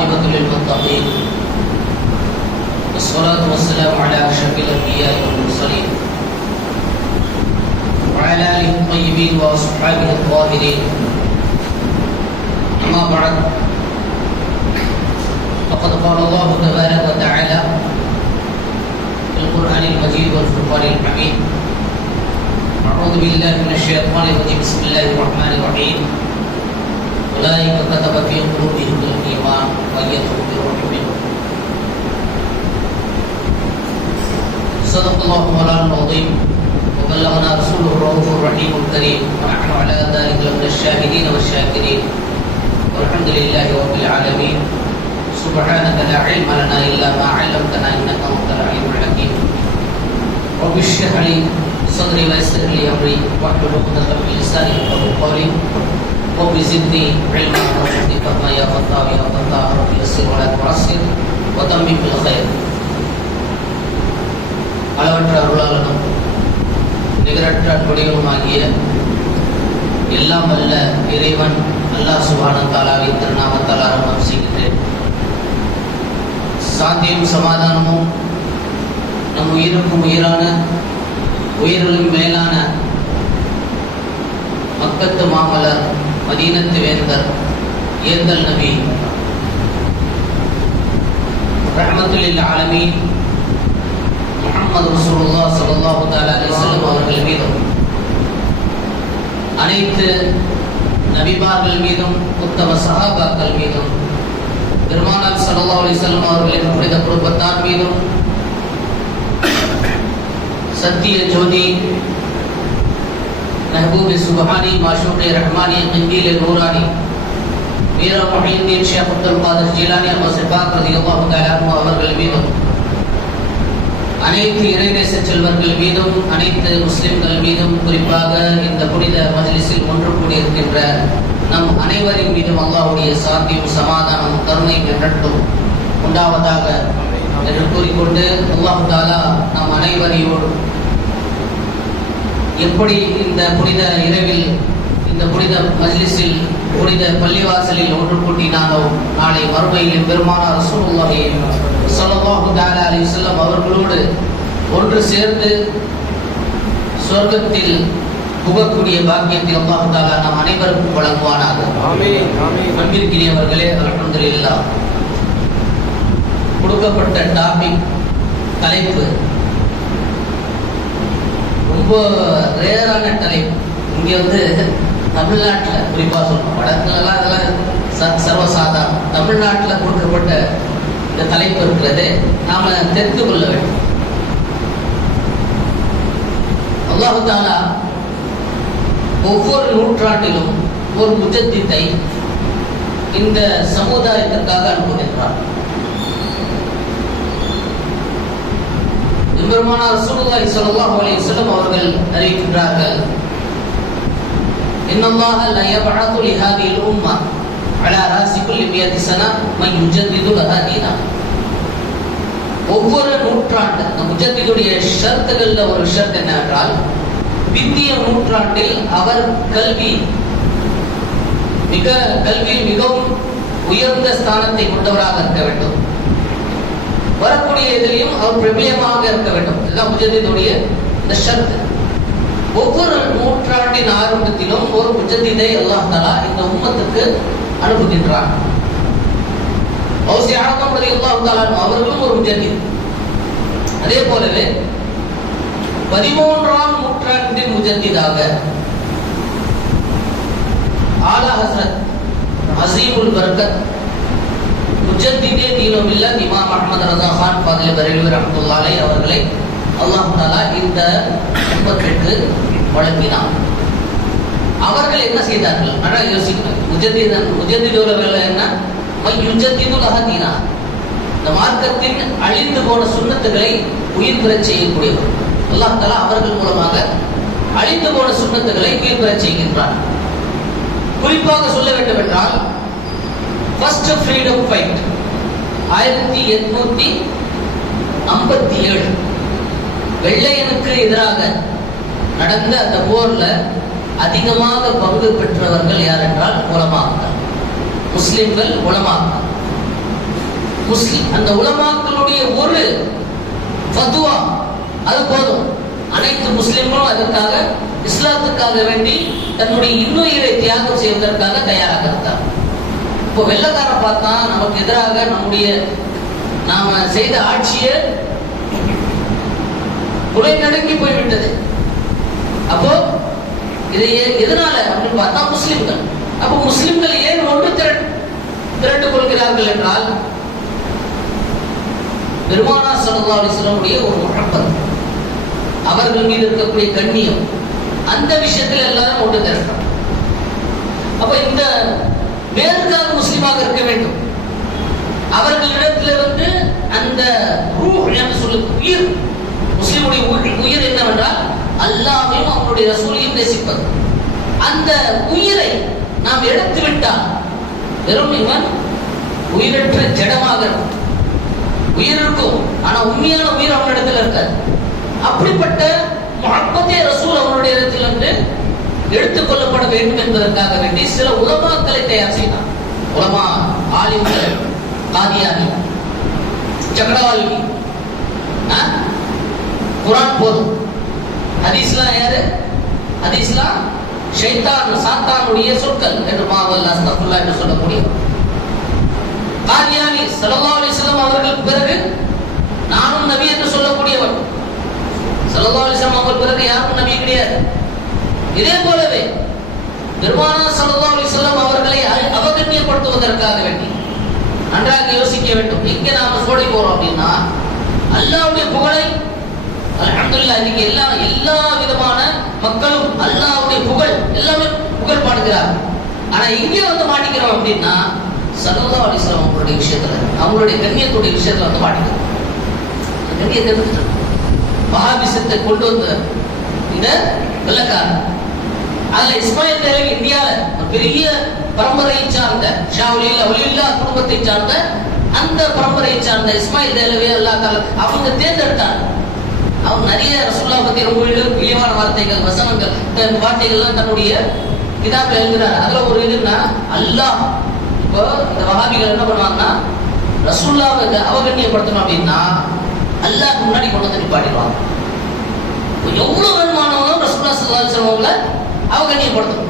والعاقبة للمتقين والصلاة والسلام على أشرف الأنبياء والمرسلين وعلى آله الطيبين وأصحابه الطاهرين. أما بعد، فقد قال الله تبارك وتعالى في القرآن المجيد والفرقان الحميد: أعوذ بالله من الشيطان الرجيم، بسم الله الرحمن الرحيم. أولئك كتب في قلوبهم الإيمان وأيدهم بروح منه. صدق الله مولانا العظيم وبلغنا رسوله الرؤوف الرحيم الكريم، ونحن على ذلك لمن الشاهدين والشاكرين، والحمد لله رب العالمين. سبحانك لا علم لنا إلا ما علمتنا إنك أنت العليم الحكيم. رب اشرح لي صدري ويسر لي أمري واحلل عقدة من لساني يفقهوا قولي. رب زدني علما وارزقني فهما يا فتاح يا فتاح رب يسر ولا تعسر وتمم بالخير. அளவற்ற அருளாளனும் நிகரற்ற கொடையுமாகிய எல்லாம் வல்ல இறைவன் அல்லாஹ் சுப்ஹானஹு வ தஆலாவின் திருநாமத்தால் ஆரம்பம் செய்கின்றேன். சாந்தியும் சமாதானமும் நம் உயிருக்கும் உயிரான உயிர்களும் மேலான மக்கத்து மாமலர் மதீனத்து வேந்தர் ஏந்தல் நபி ரஹ்மத்துல் ஆலமீன் முஹம்மது ரசூலுல்லாஹ் ஸல்லல்லாஹு தஆலா அலைஹி வஸல்லம் அவர்கள் மீதும் அனைத்து நபிமார்கள் மீதும் உத்தம சஹாபாக்கள் மீதும் பெருமானார் ஸல்லல்லாஹு அலைஹி வஸல்லம் அவர்களின் புனித குடும்பத்தார் மீதும் சத்திய ஜோதி महबूब सुबहानी माशूक रहमानी कंदील नूरानी मीर मुहीद्दीन शेख अब्दुल कादिर जीलानी वसिफाक रज़ियल्लाहु तआला अन्हु அவர்கள் மீதும் அனைத்து இறைநேச செல்வர்கள் மீதும் அனைத்து முஸ்லிம்கள் மீதும் குறிப்பாக இந்த புனித மஜ்லிஸில் ஒன்று கூடியிருக்கின்ற நம் அனைவரின் மீதும் அல்லாஹ்வுடைய சாந்தியும் சமாதானம் கருணையும் என்றும் உண்டாவதாக என்று கூறிக்கொண்டு, அல்லாஹ் தஆலா நம் அனைவரையும் எப்படி இந்த புனித இரவில் இந்த புனித மஜ்லிஸில் புனித பள்ளிவாசலில் ஒன்று கூட்டினாலோ, நாளை மறுமையில் பெருமானார் ரசூலுல்லாஹி ஸல்லல்லாஹு தஆலா அலைஹி வஸல்லம் அவர்களோடு ஒன்று சேர்ந்து சொர்க்கத்தில் புகக்கூடிய பாக்கியத்தை அல்லாஹ் தஆலா நம் அனைவருக்கும் வழங்குவானாக. ஆமீன் ஆமீன். அன்பிற்கினியவர்களே, அல்ஹம்துலில்லாஹ். கொடுக்கப்பட்ட டாபிக் தலைப்பு ரொம்ப ரேரான தலைப்பு. இங்கே தமிழ்நாட்டில் குறிப்பாக சொல்லணும், வடக்குலலாம் அதெல்லாம் சர்வசாதாரணம். தமிழ்நாட்டில் கொடுக்கப்பட்ட இந்த தலைப்பு இருக்கிறது, நாம தெரிந்து கொள்ள வேண்டும். அல்லாஹ் தஆலா ஒவ்வொரு நூற்றாண்டிலும் ஒரு முஜத்திதை இந்த சமுதாயத்திற்காக அனுப்புகின்றார். பெருமானார் ரசூலுல்லாஹி ஸல்லல்லாஹு அலைஹி வஸல்லம் அவர்கள் அறிவிக்கின்றார்கள்: இன்னல்லாஹ லா யபஅது லிஹாதில் உம்ம அலா ராஸி குல்லி மியத்தி ஸனா மன் யுஜத்திது லஹா தீனா. ஒவ்வொரு நூற்றாண்டு அந்த முஜத்திதுடைய ஷர்த்துகள்ல ஒரு ஷர்த் என்னவென்றால், பிந்திய நூற்றாண்டில் அவர் கல்வியில் மிகவும் உயர்ந்த ஸ்தானத்தை கொண்டவராக இருக்க வேண்டும். வரக்கூடிய இதிலையும் அவர் பிரபலியமாக இருக்க வேண்டும். இதுதான் முஜத்திதுடைய இந்த ஷர்த். ஒவ்வொரு நூற்றாண்டின் ஆரம்பத்திலும் ஒரு முஜத்திதை அல்லாஹ் தஆலா இந்த உம்மத்துக்கு அனுப்புகின்றார். ஔஸிஅகம் ரலியல்லாஹு தஆலா அவர்களும் ஒரு முஜத்தித். அதே போலவே 13ஆம் நூற்றாண்டின் முஜத்திதாக ஆலா ஹஸ்ரத் அஸீமுல் பரக்கத் முஜத்திதே தீனுல் மில்லத் இமாம் அஹ்மத் ரஸா கான் ஃபாதில் பரேலவி ரஹ்மத்துல்லாஹி அலைஹி அவர்களை அல்லாஹ் தஆலா இந்த உம்மத்திற்கு வழங்கினார். அவர்கள் என்ன செய்தார்கள்? நல்லா யோசிக்கணும். முஜத்திதுகள் என்ன? யுஜத்திது லஹா தீனா. இந்த மார்க்கத்தின் அழிந்து போன சுன்னத்துகளை உயிர் பெறச் செய்யக்கூடியவர் அல்லாஹ் தஆலா அவர்கள் மூலமாக அழிந்து போன சுன்னத்துகளை உயிர் பெறச் செய்கின்றார். குறிப்பாக சொல்ல வேண்டும் என்றால், ஃபர்ஸ்ட் ஃப்ரீடம் ஃபைட் 1857 வெள்ளையனுக்கு எதிராக நடந்த அந்த போர்ல அதிகமாக பங்கு பெற்றவர்கள் யார் என்றால் உலமாக்கள், முஸ்லிம்கள் உலமாக்கள். முஸ்லிம் அந்த உலமாக்களுடைய ஒரு ஃபத்வா அது போதும். அனைத்து முஸ்லிம்களும் அதற்காக இஸ்லாத்துக்காக வேண்டி தன்னுடைய இன்னுயிரை தியாகம் செய்வதற்காக தயாராக இருந்தார். இப்போ வெள்ளக்காரன் பார்த்தா நமக்கு எதிராக நாம செய்த ஆட்சியை குலை நடுங்கி போய்விட்டது. அப்போ இதை எதனால அப்படின்னு பார்த்தா முஸ்லிம்கள். அப்போ முஸ்லிம்கள் ஏன் ஒன்று திரண்டு கொள்கிறார்கள் என்றால் பெருமானார் ஸல்லல்லாஹு அலைஹி வஸல்லம் ஒரு முஹப்பத், அவர்கள் மீது இருக்கக்கூடிய கண்ணியம், அந்த விஷயத்தில் எல்லாரும் ஒன்று திரட்டாங்க. அப்ப இந்த மேற்காக முஸ்லிமாக இருக்க வேண்டும். அவர்களிடத்திலிருந்து அந்த ரூஹ் என்று சொல்லும் உயிர், முஸ்லிமுடைய உயிர் என்னவென்றால் அல்லாஹ்வையும் அவருடைய ரசூலையும் நேசிப்பது. அந்த உயிரை நாம் எடுத்து விட்டால் வெறும் இவன் உயிரற்ற ஜடமாக இருக்கும். உயிர் இருக்கும், ஆனா உண்மையான உயிர் அவனிடத்தில் இருக்காது. அப்படிப்பட்ட முஹப்பத்தே ரசூல் அவருடைய இடத்திலிருந்து எடுத்துக் கொள்ளப்பட வேண்டும் என்பதற்காக வேண்டி சில உலமாக்களை தயார் செய்தார். உலமா, ஆலிம்கள், காதியானி, சக்கரவாளி. குர்ஆன் போதும், ஹதீஸ்லாம் யாரு? ஹதீஸ்லாம் ஷைத்தான், சாத்தானுடைய சொற்கள் என்று மாவல் அஸ்தக்ஃபிருல்லாஹ் என்று சொல்லக்கூடிய காதியானி ஸல்லல்லாஹு அலைஹி வஸல்லம் அவர்களுக்கு பிறகு நானும் நபி என்று சொல்லக்கூடியவர். ஸல்லல்லாஹு அலைஹி வஸல்லம் அவர்கள் பிறகு யாரும் நபி கிடையாது. இதே போலவே பெருமானார் ஸல்லல்லாஹு அலைஹி வஸல்லம் அவர்களை அவகண்ணியப்படுத்துவதற்காக வேண்டி நன்றாக யோசிக்க வேண்டும். எங்கே நாம சோடி போறோம் அப்படின்னா அல்லாஹ்வுடைய புகழை அல்ஹம்துலில்லாஹ் இன்னைக்கு எல்லா விதமான மக்களும் அல்லாஹ்வுடைய புகழ் எல்லாமே புகழ் பாடுகிறார். ஆனா எங்கே வந்து மாட்டிக்கிறோம் அப்படின்னா ஸல்லல்லாஹு அலைஹி வஸல்லம் அவங்களுடைய விஷயத்துல, அவங்களுடைய கண்ணியத்துடைய விஷயத்துல வந்து மாட்டிக்கிறோம். கண்ணியத்தை எடுத்துட்டு வஹாபிசத்தை கொண்டு வந்த இந்த வெள்ளக்காரன், அதுல இஸ்மாயில் தேலவி இந்தியாவில் ஒரு பெரிய பரம்பரையை சார்ந்த ஷாவுலில் அவுலில்லா குடும்பத்தை சார்ந்த அந்த பரம்பரையை சார்ந்த இஸ்மாயில் தேலவி அல்லாஹ் அவங்க தேர்ந்தெடுத்தாங்க. அவங்க நிறைய ரசூலுல்லாஹ் பத்தி ரொம்ப இழிவான வார்த்தைகள், வசனங்கள், வார்த்தைகள்லாம் தன்னுடைய கிதாப்ல எழுதுறாரு. அதுல ஒரு இதுன்னா அல்லாஹ், இப்போ இந்த வஹாபிகள் என்ன பண்ணுவாங்கன்னா ரசூலுல்லாஹ்வை அவகண்ணியப்படுத்தணும் அப்படின்னா அல்லாஹ்க்கு முன்னாடி கொண்டு வந்து நிப்பாட்டிடுவாங்க. எவ்வளவு வேணுமானவங்களும் ரசூலுல்லாஹ் ஸல்லல்லாஹு அலைஹி வஸல்லம் அவங்களை அவகண்ணியப்படுத்தணும்.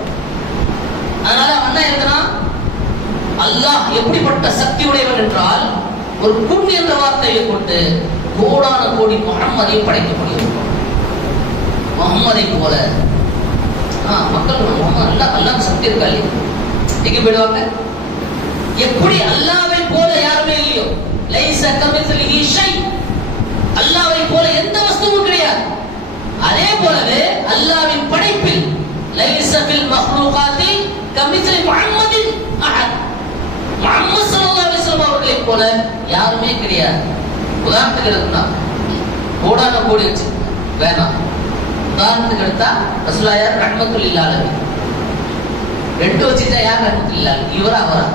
அதனால அவன் என்ன எழுதுறான், அல்லாஹ் எப்படிப்பட்ட சக்தி உடையவன் என்றால் ஒரு குன் என்ற வார்த்தையை கொண்டு கோடான கோடி முஹம்மதையும் படைக்க முடியும். முஹம்மதை போல மக்கள் முஹம்மது அல்லாஹ் சக்தி இருக்கா இல்லையா? எங்க போயிடுவாங்க? எப்படி அல்லாஹ்வை போல யாருமே இல்லையோ, லைஸ கமிஸ்லிஹி ஷை, அல்லாஹ்வை போல எந்த வஸ்துவும் கிடையாது. அதே போலவே அல்லாஹ்வின் படைப்பில் லைஸ ஃபில் மக்லூகாத்தி கமிஸ்லி முஹம்மதின் அஹத், முஹம்மது ஸல்லல்லாஹு அலைஹி வஸல்லம் அவர்களை போல யாருமே கிடையாது. உதாரணத்துக்கு எடுத்தா கோடான கோடி வச்சு வேணாம். உதாரணத்துக்கு எடுத்தா ரசூலுல்லாஹ் யார்? ரஹ்மத்துல் லில் ஆலமீன். ரெண்டு வச்சுட்டா யார் ரஹ்மத்துல் லில் ஆலமீன்? இவரா அவரா?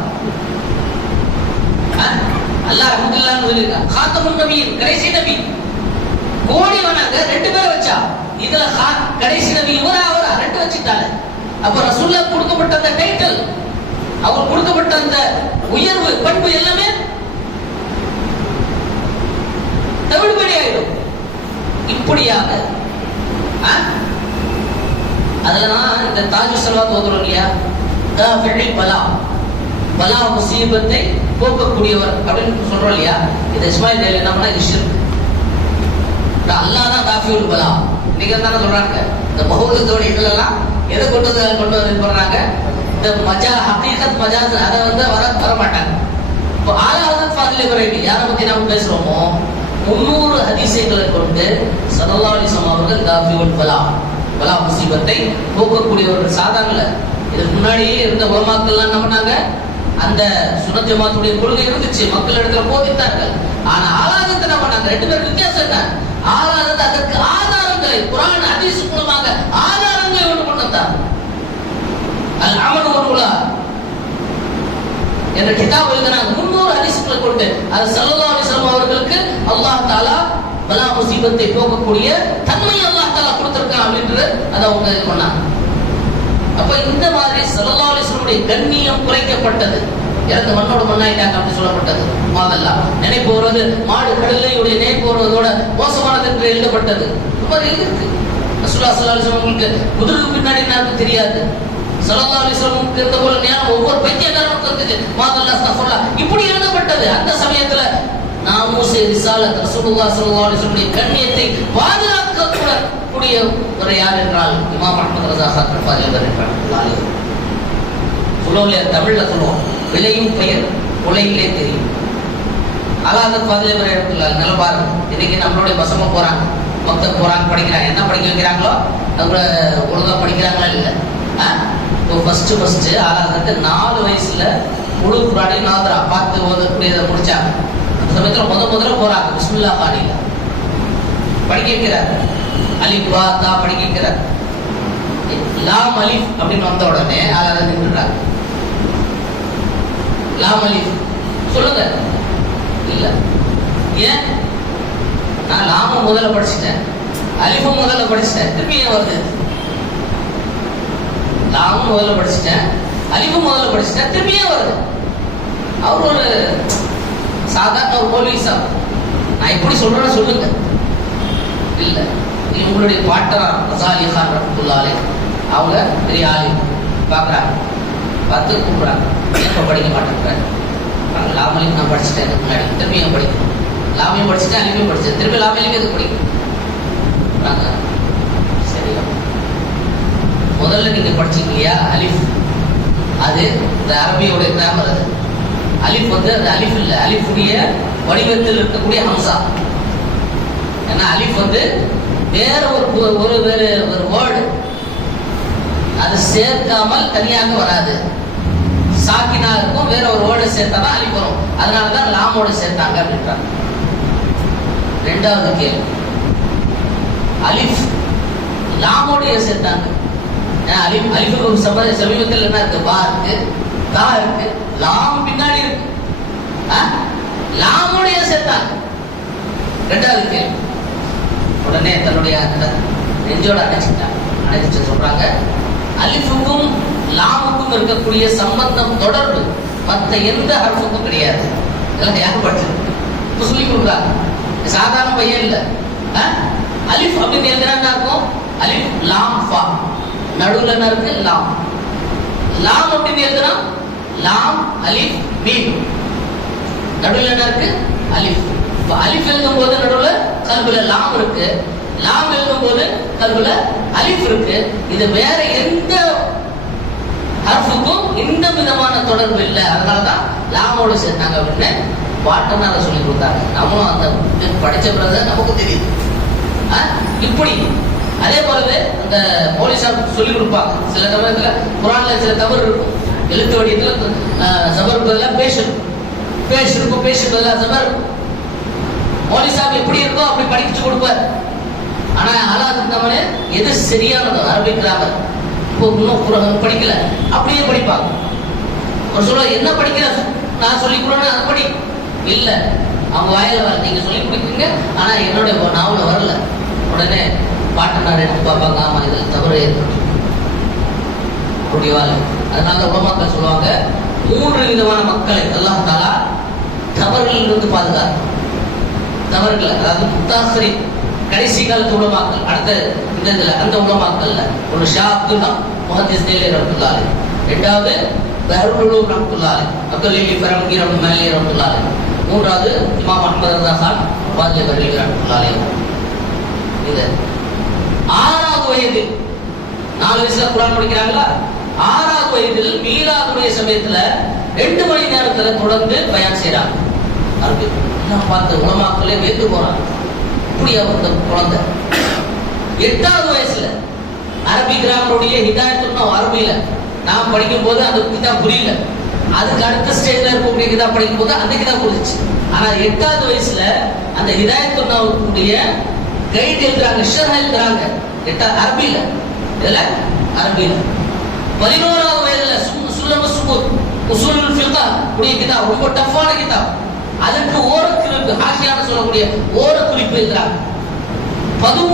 அல்லாஹ் ரஹ்மத்துல் லில் ஆலமீன் சொல்லிருக்கான். காத்தமுன் நபியின், கடைசி நபி. கோடி வேணாங்க, ரெண்டு பேரை வச்சா இதுல கடைசி நபி இவரா அவரா? ரெண்டு வச்சுட்டாலே அப்ப ரசூலுல்லாஹ் கொடுக்கப்பட்ட அந்த டைட்டில், அவர் கொடுக்கப்பட்ட அந்த உயர்வு பண்பு எல்லாமே தவிடுபடி ஆயிடும். இப்படியாக அதெல்லாம் இந்த தாஜு ஸலவாத் ஓதுறோம் இல்லையா, தாஃபிஇல் பலா, பலா முசீபத்தை போக்கக்கூடியவர் அப்படின்னு சொல்றோம் இல்லையா. இது இஸ்மாயில் தேலவி என்ன பண்ணா, இது ஷிர்க். அல்லாஹ் தான் தாஃபிஉல் பலா. இன்னைக்கு தானே சொல்றாங்க இந்த பௌத்தத்தோட இதெல்லாம் எதை கொண்டு வந்து பண்றாங்க, இந்த மஜா ஹகீகத் மஜாஸ் அதை வந்து வர மாட்டாங்க. இப்போ ஆலா ஹஸரத் ஃபாதில் இப்ராஹிமி யாரை பத்தி நாம பேசுறோமோ 300 ஹதீஸைகளை கொண்டு ஸல்லல்லாஹு அலைஹி வஸல்லம் அவர்கள் தாஃபிஉல் பலா, பலா முசீபத்தை போக்கக்கூடியவர்கள். சாதாரண இதுக்கு முன்னாடியே இருந்த உலமாக்கள்லாம் என்ன பண்ணாங்க, அந்த சுன்னத் ஜமாத்துடைய கொள்கை இருந்துச்சு, மக்கள் இடத்துல போதித்தார்கள். ஆனா ஆலாதத்தை என்ன பண்ணாங்க, ரெண்டு பேரும் வித்தியாசம் என்ன, ஆலாதத்தை அதற்கு ஆதாரங்களை குர்ஆன் ஹதீஸ் மூலமாக ஆதாரங்களை கொண்டு வந்தார். அல் அமல் வல் என்ற கிதாப் எழுதினாங்க. 300 ஹதீஸ்களை கொண்டு அது ஸல்லல்லாஹு அலைஹி வஸல்லம் அவர்களுக்கு அல்லாஹ் தஆலா பலா முசீபத்தை போக்கக்கூடிய தன்மை அல்லாஹ் தஆலா கொடுத்திருக்கான் அப்படின்றது அதை அவங்க பண்ணாங்க. அப்ப இந்த மாதிரி ஸல்லல்லாஹு அலைஹி வஸல்லம் கண்ணியம் குறைக்கப்பட்டது. இறந்து மண்ணோட மண்ணாயிட்டாங்க அப்படின்னு சொல்லப்பட்டது. மாதெல்லாம் நினைப்பு வருவது மாடு கடலையுடைய நினைப்பு வருவதோட மோசமானது என்று எழுதப்பட்டது. இந்த மாதிரி இருக்கு. ரசூலுல்லாஹி ஸல்லல்லாஹு அலைஹி வஸல்லம் உங்களுக்கு முதுகுக்கு பின்னாடி எனக்கு தெரியாது. ஸல்லல்லாஹு அலைஹி வஸல்லம் இருந்த போல ஞானம் ஒவ்வொரு பைத்தியக்காரனுக்கும் இருந்துச்சு. மாதல்லா அஸ்தக்ஃபிருல்லாஹ் இப்படி எழுதப்பட்டது. அந்த சமயத்துல நாமூஸ் ரிசாலத் ரசூலுல்லாஹி ஸல்லல்லாஹு அலைஹி வஸல்லம் கண்ணியத்தை பாதுகாக்க கூடிய யார் என்றால் இமாம் அஹ்மத் ரஸா கான் ஃபாதில் இருக்கிறார். சொல்லுவோம்ல, தமிழ்ல சொல்லுவோம், விளையும் பெயர் உலகிலே தெரியும். அல்லாத ஃபாதில் இருக்கிறார். நல்லா பாருங்க, இன்னைக்கு நம்மளுடைய பசங்க போறாங்க, மக்கள் போறாங்க, படிக்கிறாங்க. என்ன படிக்க வைக்கிறாங்களோ அது கூட ஒழுங்கா படிக்கிறாங்களா இல்லை. இப்போ ஃபர்ஸ்ட் ஆளாவது 4 வயசுல முழு குரானை நாதரா பார்த்து ஓதக்கூடியதை முடிச்சாங்க. அந்த சமயத்துல முதல்ல போறாங்க பிஸ்மில்லா பாணியில படிக்க வைக்கிறார். அலிஃப் பா தா படிக்க வைக்கிறார். லாம் அலிஃப் அப்படின்னு வந்த உடனே ஆளாவது நின்றுறாங்க. லாம் அலிஃப் சொல்லுங்க. இல்ல, ஏன்? நான் லாமும் முதல்ல படிச்சுட்டேன், அலிஃபும் முதல்ல படிச்சுட்டேன், திருப்பி ஏன் வருது? லாமும் முதல்ல படிச்சுட்டேன், அலிஃபும் முதல்ல படிச்சுட்டேன், திருப்பி ஏன் வருது? அவர் ஒரு சாதாரண ஒரு போலீஸா, நான் எப்படி சொல்றேன்னு சொல்லுங்க. இல்ல, உங்களுடைய பாட்டரா ரஸா அலி கான் ரஹ்மத்துல்லாஹி அலைஹி அவங்க பெரிய ஆலிம் பார்க்குறாங்க, பார்த்து கூப்பிடுறாங்க. எப்போ படிக்க மாட்டேங்கிறேன்? லாமலையும் நான் படிச்சுட்டேன், முன்னாடி திருப்பி ஏன் படிக்கணும்? லாமையும் படிச்சுட்டேன், அலிமையும் படிச்சேன், திருப்பி லாமையிலுமே எது படிக்கணும்? சரியா, முதல்ல நீங்க படிச்சீங்க இல்லையா அலிஃப், அது இந்த அரபியோட கிராமர். அது அலிஃப் வந்து அது அலிஃப் இல்லை, அலிஃபுடைய வடிவத்தில் இருக்கக்கூடிய ஹம்சா. ஏன்னா அலிஃப் வந்து வேற ஒரு வேர்டு, அது சேர்க்காமல் தனியாக வராது, சாக்கினா இருக்கும். வேற ஒரு வேர்டு சேர்த்தாதான் அலிஃப் வரும். அதனாலதான் லாமோட சேர்த்தாங்க அப்படின்றாங்க. ரெண்டாவது கேள்வி, அலிஃப் லாமோடைய சேர்த்தாங்க. அலிஃபுக்கு சமீபத்தில் என்ன இருக்கு? பா இருக்கு, தா இருக்கு, லாம் பின்னாடி இருக்கு. லாமோடைய சேர்த்தாங்க. ரெண்டாவது கேள்வி, உடனே தன்னுடைய நெஞ்சோட அணைச்சிட்டு சொல்றாங்க, அலிஃபுக்கும் லாமுக்கும் இருக்கக்கூடிய சம்பந்தம் தொடர்பு மற்ற எந்த ஹர்ஃபுக்கும் கிடையாது. இதெல்லாம் யாரும் படிச்சிருக்கு சொல்லி கொடுக்குறாங்க. சாதாரண பையன் இல்ல. அலிஃப் அப்படின்னு எழுதுனா இருக்கும், அலிஃப் லாம் ஃபா, நடுவுல என்ன இருக்கு? லாம். லாம் அப்படின்னு எழுதுனா லாம் அலிஃப் மீம், நடுவுல என்ன இருக்கு? அலிஃப். அலிஃப் எழுதும் போது நடுவுல கல்புல லாம் இருக்கு, லாம் எழுதும் போது கல்புல அலிஃப் இருக்கு. இது வேற எந்த ஹர்ஃபுக்கும் இந்த விதமான தொடர்பு இல்லை. அதனாலதான் லாமோட சேர்த்தாங்க அப்படின்னு பாட்டனால சொல்லி கொடுத்தாங்க. நம்மளும் அந்த படிச்ச பிறகு நமக்கு தெரியுது. இப்படி அதே போலவே அந்த போலீஸார் சொல்லி கொடுப்பாங்க. சில சமயத்துல குரான்ல சில தவறு இருக்கும், எழுத்து வடிவத்துல ஜபர் பதிலா பேஷ் இருக்கும், பேஷ் பதிலா ஜபர். போலீஸார் எப்படி இருக்கோ அப்படி படிச்சு கொடுப்பார். ஆனா ஆளாதுக்கு எது சரியானதோ அரபிக் கிராமர் இப்போ இன்னும் படிக்கல, அப்படியே படிப்பாங்க. ஒரு சொல்ல என்ன படிக்கிற நான் சொல்லி கொடுறேன்னு அது படி இல்ல, அவங்க வாயில வர நீங்க சொல்லி கொடுக்குறீங்க, ஆனா என்னுடைய நாவல வரல. உடனே பாட்டனார் எடுத்து பார்ப்பாங்க, ஆமா இதில் தவறு ஏற்பட்டு அப்படி வாழ. அதனால உலமாக்கள் சொல்லுவாங்க, 3 விதமான மக்களை அல்லாஹ் தஆலா தவறுகளில் இருந்து பாதுகாத்து. தவறுகளை, அதாவது முத்தாசிரி கடைசி காலத்து உலமாக்கள், அடுத்த இந்த இதுல அந்த உலமாக்கள்ல ஒரு ஷா அப்துல்லா முஹத்திஸ் நெய்லி ரஹ்மத்துல்லாஹி அலைஹி, இரண்டாவது பஹ்ருல் உலூம் ரஹ்மத்துல்லாஹி அலைஹி, அப்துல் லீலி ஃபரம்கி ரஹ்மத்துல்லாஹி அலைஹி, மூன்றாவது இமாம் அஹ்மத் ரஸா கான் ஃபாதில் பரீலி ரஹ்மத்துல்லாஹி அலைஹி. இது 6வது வயதில் 4 வயசுல குர்ஆன் படிக்கிறாங்களா, 6வது வயதில் மீலாதுடைய சமயத்துல 2 மணி நேரத்துல தொடர்ந்து பயான் செய்யறாங்க. அரபி எல்லாம் பார்த்த உலமாக்களே வேந்து போறாங்க. இப்படி அந்த குழந்தை 8வது வயசுல அரபி கிராமருடைய ஹிதாயத்துன்னா அரபியில நான் படிக்கும் போது அந்த கிதாப் புரியல, அதுக்கு அடுத்த ஸ்டேஜ்ல இருக்கக்கூடிய கிதாப் படிக்கும் போது அந்த கிதாப் புரிஞ்சிச்சு. ஆனா 8வது வயசுல அந்த ஹிதாயத்துன்னாவுடைய கைட் எழுதுறாங்க, ஷர்ஹ் எழுதுறாங்க அரபியில. இதுல அரபியில 11வது வயதுல சுல்லம் சுபூத் உசூலுல் ஃபிக்ஹ் உடைய கிதாப், ரொம்ப டஃப்பான கிதாப், அதுக்கு ஓர குறிப்பு ஹாஷியான சொல்லக்கூடிய ஓர குறிப்பு எழுதுறாங்க. 13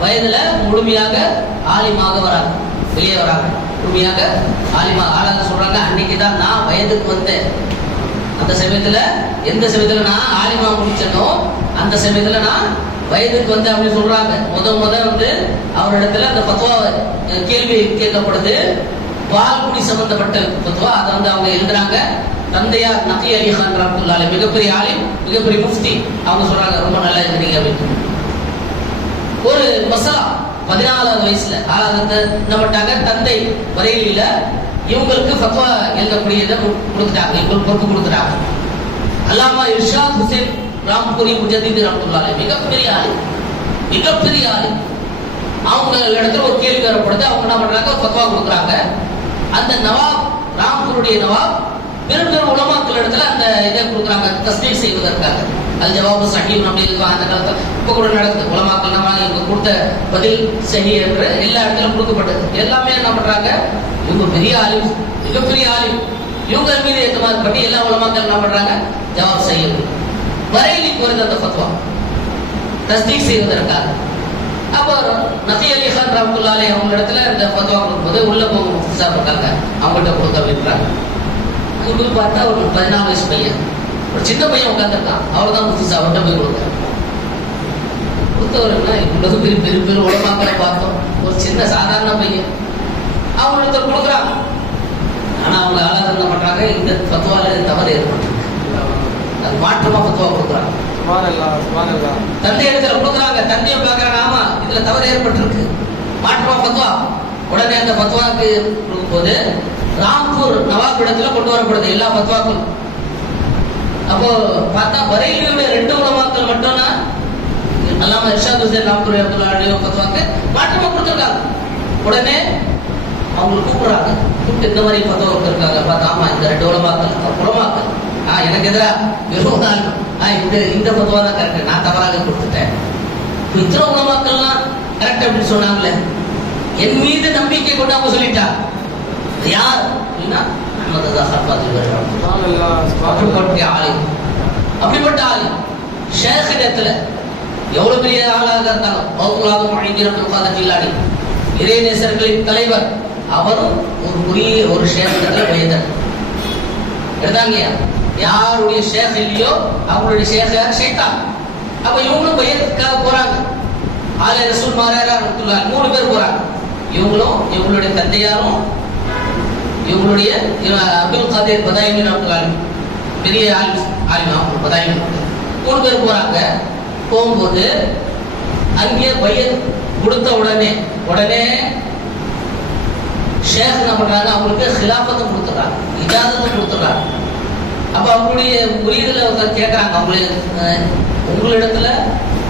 வயதுல முழுமையாக ஆலிமாக வராங்க, வெளியே வராங்க. முழுமையாக ஆலிமா ஆளாக சொல்றாங்க. அன்னைக்கு தான் நான் வயதுக்கு வந்தேன். அந்த சமயத்துல எந்த சமயத்துல நான் ஆலிமா முடிச்சனோ அந்த சமயத்துல நான் வயதுக்கு வந்தேன் அப்படின்னு சொல்றாங்க. முத வந்து அவரிடத்துல அந்த பத்வா கேள்வி கேட்கப்படுது. பால்குடி சம்பந்தப்பட்ட பத்வா அதை வந்து அவங்க எழுதுறாங்க. தந்தையார் நகி அலி கான் ரஹ்மத்துல்லாஹி அலைஹி மிகப்பெரிய ஆலிம், மிகப்பெரிய முஃப்தி. அவங்க சொல்றாங்க ரொம்ப நல்லா இருக்கிறீங்க அப்படின்னு. ஒரு மசலா 14வது வயசுல 6வது என்ன பண்ணிட்டாங்க, தந்தை வரையில இவங்களுக்கு ஃபத்வா எழுதக்கூடியதை கொடுத்துட்டாங்க, இவங்களுக்கு பொறுப்பு கொடுத்துட்டாங்க. அல்லாமா இர்ஷாத் ஹுசைன் ராம்பூரி முஜத்தித் ரஹ்மத்துல்லாஹி அலைஹி மிகப்பெரிய ஆலிம், மிகப்பெரிய ஆலிம். அவங்க இடத்துல ஒரு கேள்வி வரப்படுது. அவங்க என்ன பண்றாங்க, ஃபத்வா கொடுக்குறாங்க. அந்த நவாப், ராம்பூருடைய நவாப் பெரும் பெரும் உலமாக்கள் இடத்துல அந்த இதை கொடுக்குறாங்க தஸ்தீக் செய்வதற்காக. அது ஜவாபு சஹீஹ் அப்படின்னு அந்த காலத்தில் இப்போ கூட நடக்குது. உலமாக்கள் நம்ம இவங்க கொடுத்த பதில் சஹீஹ் என்று எல்லா இடத்துலையும் கொடுக்கப்பட்டது. எல்லாமே என்ன பண்றாங்க, இவங்க பெரிய ஆலிம், மிகப்பெரிய ஆலிம், இவங்க மீது ஏற்றமாக பண்ணி எல்லா உலமாக்கள் என்ன பண்றாங்க, ஜவாப் செய்யணும். வரையிலுக்கு வருது அந்த ஃபத்வா தஸ்தீக் செய்வதற்காக. அப்போ நகி அலி கான் ரஹ்மத்துல்லாஹி அலைஹி அவங்க இடத்துல இந்த ஃபத்வா கொடுக்கும்போது உள்ள போக முஃப்தி சாஹிப் இருக்காங்க, அவங்கள்ட்ட கொடுக்க அப்படின்றாங்க. அங்கே போய் பார்த்தா ஒரு 14 வயசு பையன், ஒரு சின்ன பையன் உட்காந்துருக்கான். அவர் தான் முஃப்தி சாஹிப்ட்ட போய் கொடுக்குறாங்க. கொடுத்தவருன்னா இவ்வளவு பெரிய பெரிய பெரிய உலமாக்களை பார்த்தோம், ஒரு சின்ன சாதாரண பையன் அவங்களுக்கு கொடுக்குறாங்க. ஆனா அவங்க ஆளாக என்ன பண்றாங்க, இந்த ஃபத்வால தவறு ஏற்பட்டிருக்கு, அது மாற்றமா ஃபத்வா கொடுக்குறாங்க. தந்தை இடத்துல கொடுக்குறாங்க, தந்தையை பார்க்கறாங்க, ஆமா இதுல தவறு ஏற்பட்டிருக்கு, மாற்றமா ஃபத்வா. உடனே அந்த ஃபத்வாக்கு கொடுக்கும்போது ராம்பூர் நவாப் இடத்துல கொண்டு வரப்படுது எல்லா ஃபத்வாக்களும். அப்போ பார்த்தா வரையிலுடைய 2 உலமாக்கள் மட்டும்னா அல்லாமா இர்ஷாத் ஹுசைன் ராம்பூர் ரஹ்மத்துல்லாஹி அலைஹி ஃபத்வாக்கு மாற்றமா கொடுத்துருக்காங்க. உடனே அவங்க கூப்பிடுறாங்க, கூப்பிட்டு இந்த மாதிரி ஃபத்வா கொடுத்துருக்காங்க. பார்த்தா ஆமா இந்த 2 உலமாக்கள் எனக்கு எதிராக வெறும் இந்த ஃபத்வா தான் கரெக்ட், நான் தவறாக கொடுத்துட்டேன். இத்தனை உலமாக்கள்லாம் கரெக்ட் அப்படின்னு சொன்னாங்களே, என் மீது நம்பிக்கை கொண்டு அவங்க சொல்லிட்டா. யார் அப்படின்னா அஹ்மத் ரஸா கான் ஃபாதில் அப்படிப்பட்ட ஆலிம், அப்படிப்பட்ட ஆலிம். ஷேக் இடத்துல எவ்வளவு பெரிய ஆளாக இருந்தாலும் பௌத்துல்லாஹ் முஹிதீன் அப்துல் காதர் ஜிலானி இறைநேசர்களின் தலைவர், அவரும் ஒரு ஷேக் இடத்துல வயதன் எடுத்தாங்கயா. யாருடைய ஷேக் இல்லையோ அவங்களுடைய ஷேக் யார், ஷைத்தான். அப்ப இவங்களும் பையத்துக்காக போறாங்க. ஆலே ரசூல் மாராரா ரஹ்மத்துல்லாஹி 3 பேர் போறாங்க. இவங்களும் இவங்களுடைய தந்தையாரும் இவங்களுடைய அப்துல் காதிர் பதாயிமி ரஹ்மத்துல்லாஹி பெரிய ஆலிம் பதாயிமி 3 பேர் போறாங்க. போகும்போது அங்கே பையன் கொடுத்த உடனே ஷேக் என்ன பண்றாங்க, அவங்களுக்கு ஹிலாஃபத்தும் கொடுத்துறாங்க, இஜாதத்தும் கொடுத்துறாங்க. அப்ப அவங்களுடைய உரியதுல கேட்கறாங்க, உங்களிடத்துல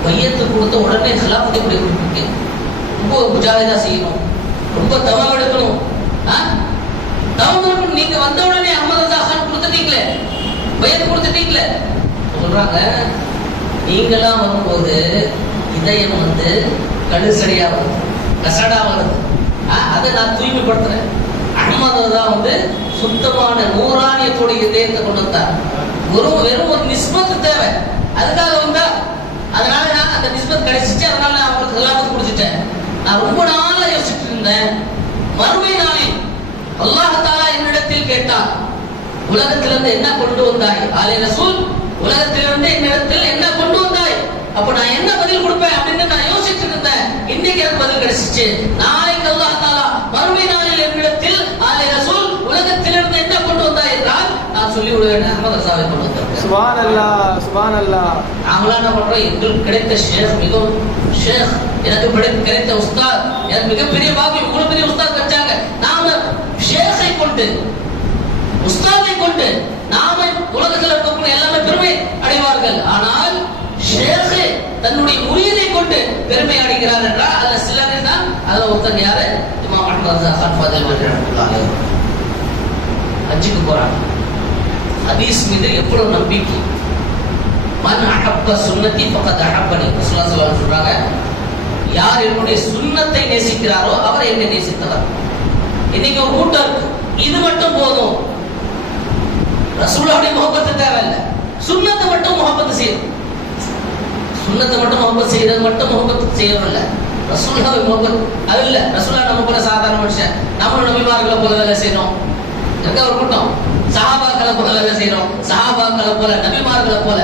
பையத்து கொடுத்த உடனே ஹிலாஃபத்தை எப்படி கொடுத்துருக்கீங்க, ரொம்ப முஜாஹிதா செய்யணும், ரொம்ப தவம் எடுக்கணும், தவம் எடுக்கணும். நீங்க வந்த உடனே அஹ்மத் ரஸா கான் கொடுத்துட்டீங்களே, பையத்து கொடுத்துட்டீங்களே. சொல்றாங்க, நீங்களாம் வரும்போது இதயம் வந்து கடுசடையா வருது, கசடா வருது, அதை நான் தூய்மைப்படுத்துறேன். அஹ்மத் தான் வந்து சுத்தமான நூறானியத்தோட இதயத்தை கொண்டு வந்தார். வெறும் ஒரு நிஸ்பத்து தேவை, அதுக்காக வந்தா. அதனால நான் அந்த நிஸ்பத் கிடைச்சிச்சு, அதனால நான் அவங்களுக்கு எல்லாத்துக்கும் குடிச்சிட்டேன். நான் ரொம்ப நாளா யோசிச்சுட்டு இருந்தேன், மறுமை நாளில் அல்லாஹ் தஆலா என்னிடத்தில் கேட்டான், உலகத்திலிருந்து என்ன கொண்டு வந்தாய் ஆலே ரசூல், உலகத்திலிருந்து என்னிடத்தில் என்ன கொண்டு வந்தாய், அப்ப நான் என்ன பதில் கொடுப்பேன் அப்படின்னு நான் யோசிச்சுட்டு இருந்தேன். இன்னைக்கு எனக்கு பதில் கிடைச்சிச்சு. நாளைக்கு அல்லாஹ் தஆலா மறுமை நாளில் என்னிடத்தில் ஆலே ரசூல் உலகத்திலிருந்து என்ன கொண்டு வந்தாய் என்றால் நான் சொல்லி விடுவேன், அஹ்மத் ரஸாவை கொண்டு வந்தேன். சுப்ஹானல்லாஹ், சுப்ஹானல்லாஹ். நாங்களா என்ன பண்றோம், எங்களுக்கு கிடைத்த ஷேக் எனக்கு கிடைத்த உஸ்தாத், எனக்கு மிகப்பெரிய பாக்கியம். இவ்வளவு பெரிய உஸ்தாத் கிடைச்சாங்க. நாம ஷேக்கை கொண்டு, உஸ்தாதை கொண்டு நாம உலகத்தில் இருக்கக்கூடிய எல்லாமே பெருமை அடைவார்கள். ஆனால் ஷேக் தன்னுடைய முரீதை கொண்டு பெருமை அடைகிறார் என்றால் அதுல சிலர் தான். அதுல ஒருத்தர் யாரு, இமாம் அஹ்மத் ரஸா கான் ஃபாதில் ரஹ்மத்துல்லாஹி அலைஹி ஹஜ்ஜுக்கு போறாங்க. ஹதீஸ் மீது எவ்வளவு நம்பிக்கை. மன் அஹப்ப சுன்னதி ஃபகத் அஹப்பனி, ரசூலுல்லாஹி ஸல்லல்லாஹு அலைஹி வஸல்லம் சொல்றாங்க, யார் என்னுடைய சுன்னத்தை நேசிக்கிறாரோ அவர் என்னை நேசித்தவர். இன்னைக்கு ஒரு கூட்டம் இருக்கு, இது மட்டும் போதும், ரசூலுல்லாஹ்வுடைய முஹப்பத் தேவையில்லை, சுன்னத்தை மட்டும் முஹப்பத் செய்யணும். சுன்னத்தை மட்டும் முஹப்பத் செய்யறது மட்டும் முஹப்பத் செய்யறதில்ல, ரசூலுல்லாஹி முகப்பத் அது இல்ல. ரசூலுல்லாஹ் நம்ம போல சாதாரண மனுஷன், நம்மளும் நபிமார்களை போல வேலை செய்யணும். எங்க ஒரு கூட்டம் சஹாபாக்களை போல வேலை செய்யணும், சஹாபாக்களை போல நபிமார்களை போல.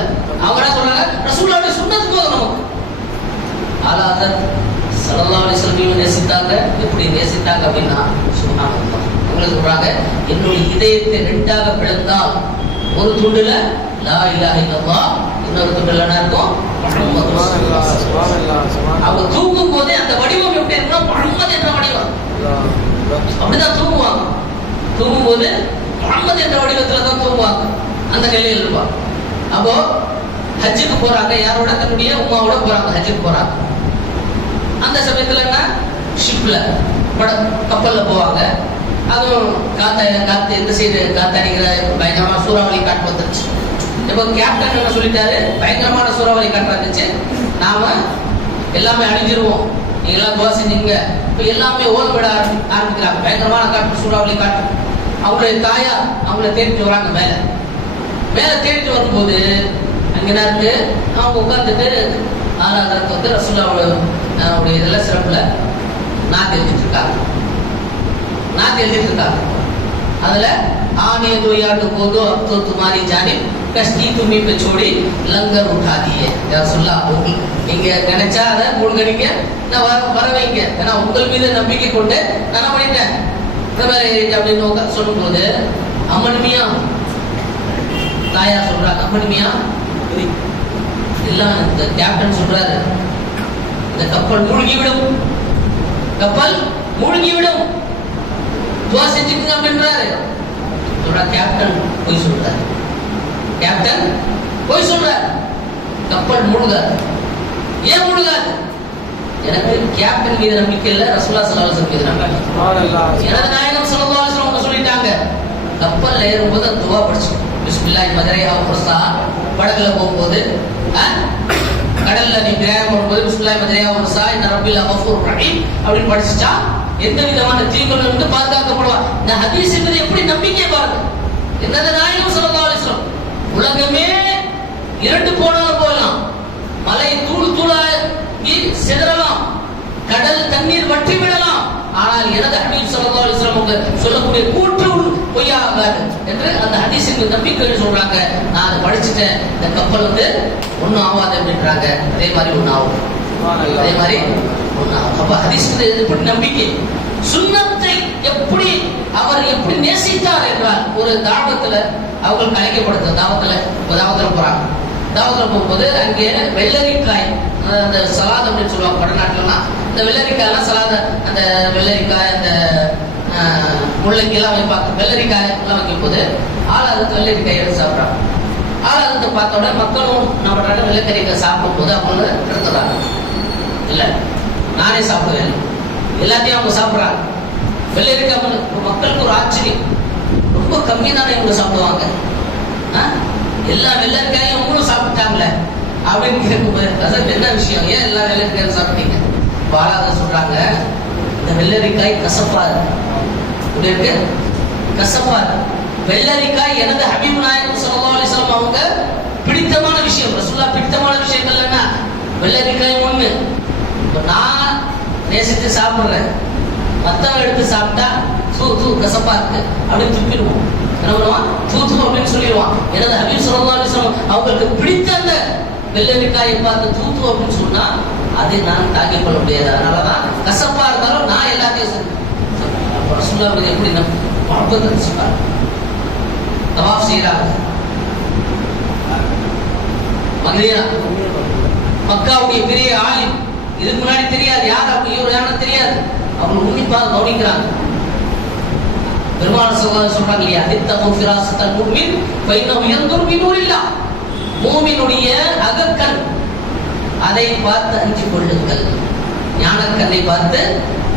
அவங்க என்ன சொல்றாங்க, ரசூலுல்லாஹ்வுடைய சுன்னத் போதும் நமக்கு. ஆலாத ஸல்லல்லாஹு அலைஹி வஸல்லம் நேசித்தாங்க. எப்படி நேசித்தாங்க அப்படின்னா சுப்ஹானல்லாஹ். அவங்க சொல்றாங்க, என்னுடைய இதயத்தை ரெண்டாக பிளந்தால் ஒரு துண்டுல லா இலாஹ இல்லல்லாஹ், இன்னொரு துண்டுல என்ன இருக்கும் முஹம்மது ரசூலுல்லாஹ். அவங்க தூங்கும் போதே அந்த வடிவம் எப்படி இருக்குன்னா முஹம்மது என்ற வடிவம். அப்படிதான் தூங்குவாங்க. தூங்கும் போது முஹம்மது என்ற வடிவத்துல தான் தூங்குவாங்க. அந்த நிலையில் இருப்பாங்க. அப்போ ஹஜ்ஜுக்கு போறாங்க. யாரோட? தன்னுடைய உம்மாவோட போறாங்க. ஹஜ்ஜுக்கு போறாங்க. அந்த சமயத்துல என்ன, ஷிப்ல கப்பல்ல போவாங்க. அதுவும் காத்து எந்த சைடு காத்தடிக்கிற பயங்கரமான சூறாவளி காற்று வந்துருச்சு. இப்போ கேப்டன் என்ன சொல்லிட்டாரு, பயங்கரமான சூறாவளி காற்று வந்துச்சு, நாம எல்லாமே அழிஞ்சிருவோம், நீங்க எல்லாம் துவா செஞ்சீங்க. இப்போ எல்லாமே ஓதப்பட ஆரம்பிக்கிறாங்க. பயங்கரமான காற்று, சூறாவளி காற்று. அவங்களுடைய தாயா அவங்கள தேடிட்டு வராங்க. மேல தேடிட்டு வரும்போது அங்க என்ன இருக்கு, அவங்க உட்கார்ந்துட்டு ஆராதனத்தை வந்து ரசூலுல்லாஹ்வுடைய இதெல்லாம் சிறப்புல நாத்து எழுதிட்டு இருக்காங்க. அதுல आने दो या डुबो अब तो तुम्हारी जानिब कश्ती तुम्ही पे छोड़ी लंगर उठा दिए या रसूलुल्लाह. நீங்க நினைச்சா அதை மூழ்கடிங்க, நான் வர வைங்க, ஏன்னா உங்கள் மீது நம்பிக்கை கொண்டு நான் பண்ணிட்டேன் அப்படின்னு சொல்லும்போது அம்மன்மியா தாயா சொல்றாங்க, அம்மன்மியா எல்லாம் இந்த கேப்டன் சொல்றாரு, இந்த கப்பல் மூழ்கிவிடும், கப்பல் மூழ்கிவிடும், துவா செஞ்சுக்குங்க அப்படின்றாரு. கேப்டன் போய் சொல்றாரு, கேப்டன் போய் சொல்றாரு, கப்பல் மூழ்காது. ஏன் மூழ்காது? எனக்கு கேப்டன் மீது நம்பிக்கை இல்ல, ரசூலுல்லாஹ் ஸல்லல்லாஹு அலைஹி வஸல்லம் மீது நம்பிக்கை. எனது நாயகம் ஸல்லல்லாஹு அலைஹி வஸல்லம் சொல்லிட்டாங்க, கப்பல்ல ஏறும்போது துவா படிச்சு பிஸ்மில்லாஹி மஜரஹா வ முர்ஸா. படகுல போகும்போது கடல்ல நீ பிரயாணம் பண்ணும்போது பிஸ்மில்லாஹி மஜரஹா வ முர்ஸா இன்ன ரப்பில் கஃபூர் ரஹீம் அப்படின்னு படிச்சுட்டா எந்த விதமான தீங்குகள் இருந்து பாதுகாக்கப்படுவார். இந்த ஹதீஸ் என்பது எப்படி நம்பிக்கை பாருங்க. என்னது நாயகம் ஸல்லல்லாஹு அலைஹி வஸல்லம், உலகமே இரண்டு போனாலும் போகலாம், மலை தூள் தூளாகி சிதறலாம், கடல் தண்ணீர் வற்றி விடலாம், ஆனால் எனது ஹபீப் ஸல்லல்லாஹு அலைஹி வஸல்லம் சொல்லக்கூடிய கூற்று பொய்யாகாது என்று அந்த ஹதீஸின் நம்பிக்கை சொல்றாங்க. நான் அதை படிச்சுட்டேன், இந்த கப்பல் வந்து ஒன்னும் ஆகாது அப்படின்றாங்க. அதே மாதிரி ஒன்னு ஆகும், அதே மாதிரி ஒன்னு ஆகும். அப்ப ஹதீஸ் எப்படி நம்பிக்கை, சுன்னத்தை எப்படி அவர் எப்படி நேசித்தார் என்றால், ஒரு தாவத்துல அவங்க கலைக்கப்படுத்த தாவத்துல போறாங்க. தாவத்துல போகும்போது அங்கே வெள்ளரிக்காய், அந்த சலாத் அப்படின்னு சொல்லுவாங்க வடநாட்டுலாம். இந்த வெள்ளரிக்காயெல்லாம் சலாத, அந்த வெள்ளரிக்காய், அந்த முள்ளங்கி எல்லாம் வைப்பாங்க. வெள்ளரிக்காய் எல்லாம் வைக்கும் போது ஆளாதத்து வெள்ளரிக்காய் எடுத்து சாப்பிட்றாங்க. ஆளாதத்தை பார்த்த உடனே மக்களும் என்ன பண்றாங்க, வெள்ளரிக்காய் சாப்பிடும் போது அவங்க எடுத்துறாங்க. இல்ல நானே சாப்பிடுவேன், எல்லாத்தையும் அவங்க சாப்பிட்றாங்க. வெள்ளரிக்காய் மக்களுக்கு ஒரு ஆச்சரியம், ரொம்ப கம்மி தானே இவங்க சாப்பிடுவாங்க, எல்லா வெள்ளரிக்காயும் அவங்களும் சாப்பிட்டாங்களே அப்படின்னு கேட்கும்போது அது என்ன விஷயம், ஏன் எல்லா வெள்ளரிக்காயும் சாப்பிட்டீங்க? பாலாத சொல்றாங்க, இந்த வெள்ளரிக்காய் கசப்பாது, இருக்கு கசப்பாது. வெள்ளரிக்காய் எனது ஹபீப் நாயகம் ஸல்லல்லாஹு அலைஹி வஸல்லம் அவங்க பிடித்தமான விஷயம், ரசூலுல்லாஹ் பிடித்தமான விஷயங்கள் என்ன, வெள்ளரிக்காய் ஒண்ணு. நான் நேசித்து சாப்பிடுறேன், மத்தவங்க எடுத்து சாப்பிட்டா தூ கசப்பா இருக்கு அப்படின்னு துப்பிடுவோம். என்ன பண்ணுவான், தூ அப்படின்னு சொல்லிடுவான். எனது ஹபீப் ஸல்லல்லாஹு அலைஹி வஸல்லம் அவங்களுக்கு பிடித்த அந்த வெள்ளரிக்காயை பார்த்து தூ அப்படின்னு சொன்னா அதை நான் தாக்கிக் கொள்ள முடியாது. அதனாலதான் கசப்பா இருந்தாலும் நான் எல்லாத்தையும் ரசூலுல்லாஹ் எப்படி தவாஃப் செய்யறாங்க. மதீனா மக்காவுடைய பெரிய ஆலிம், இதுக்கு முன்னாடி தெரியாது யார் அப்படி இவர் யாரும் தெரியாது, அவங்க உன்னிப்பாக கவனிக்கிறாங்க. பெருமாள் சொல்றாங்க இல்லையா, தித்தகு ஃபிராசத்தல் முஃமின் ஃபைனஹு யன்துரு பினூரில்லாஹ், மூமினுடைய அகக்கண் அதை பார்த்து அஞ்சிக் கொள்ளுங்கள், ஞானக்கண்ணை பார்த்து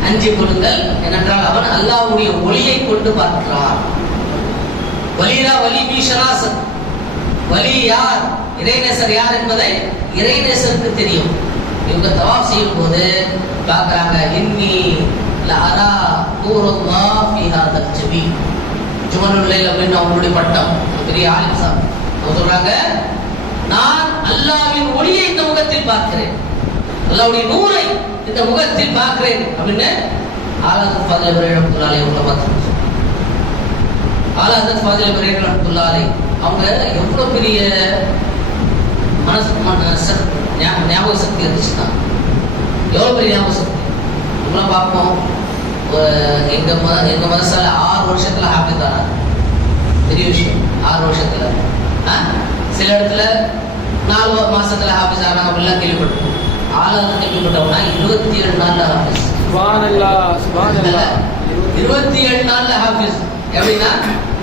அஞ்சிக் கொள்ளுங்கள். ஏனென்றால் அவன் அல்லாஹ்வுடைய ஒளியை கொண்டு பார்க்கிறான். வலிரா வலி மீஷராசத், வலி யார், இறைநேசர் யார் என்பதை இறைநேசருக்கு தெரியும். இவங்க தவாஃப் செய்யும் போது பார்க்கறாங்க, இன்னி லஅரா நூருல்லாஹ் ஃபீ ஹாதல் ஜபீன், ஜுமலுல் லைல் அப்படின்னு அவங்களுடைய பட்டம், பெரிய ஆலிம் சார். அவங்க சொல்றாங்க, நான் அல்லாஹ்வின் ஒளியை இந்த முகத்தில் பார்க்கிறேன், அல்லாஹ்வுடைய நூரை இந்த முகத்தில் பார்க்கிறேன் அப்படின்னு ஆலாத் ஃபாதில் இப்ராஹிம் ரஹ்மத்துல்லாஹி அவங்களை பார்த்து ஆலாத் ஃபாதில் இப்ராஹிம் ரஹ்மத்துல்லாஹி அவங்க எவ்வளவு பெரிய ஞாபக சக்தி இருந்துச்சுன்னா எவ்வளவு பெரிய ஞாபக சக்தி நம்மளாம் பார்ப்போம். எங்க மதரசால 6 வருஷத்துல ஹாஃபிஸ் ஆனார். பெரிய விஷயம் 6 வருஷத்துல. சில இடத்துல 4 மாசத்துல ஹாஃபிஸ் ஆனாங்க அப்படிலாம் கேள்விப்பட்டிருக்கோம். ஆளாக கேள்விப்பட்டவங்கன்னா 27 நாள்ல ஹாஃபிஸ். சுப்ஹானல்லாஹ் சுப்ஹானல்லாஹ் 27 நாள்ல ஹாஃபிஸ். எப்படின்னா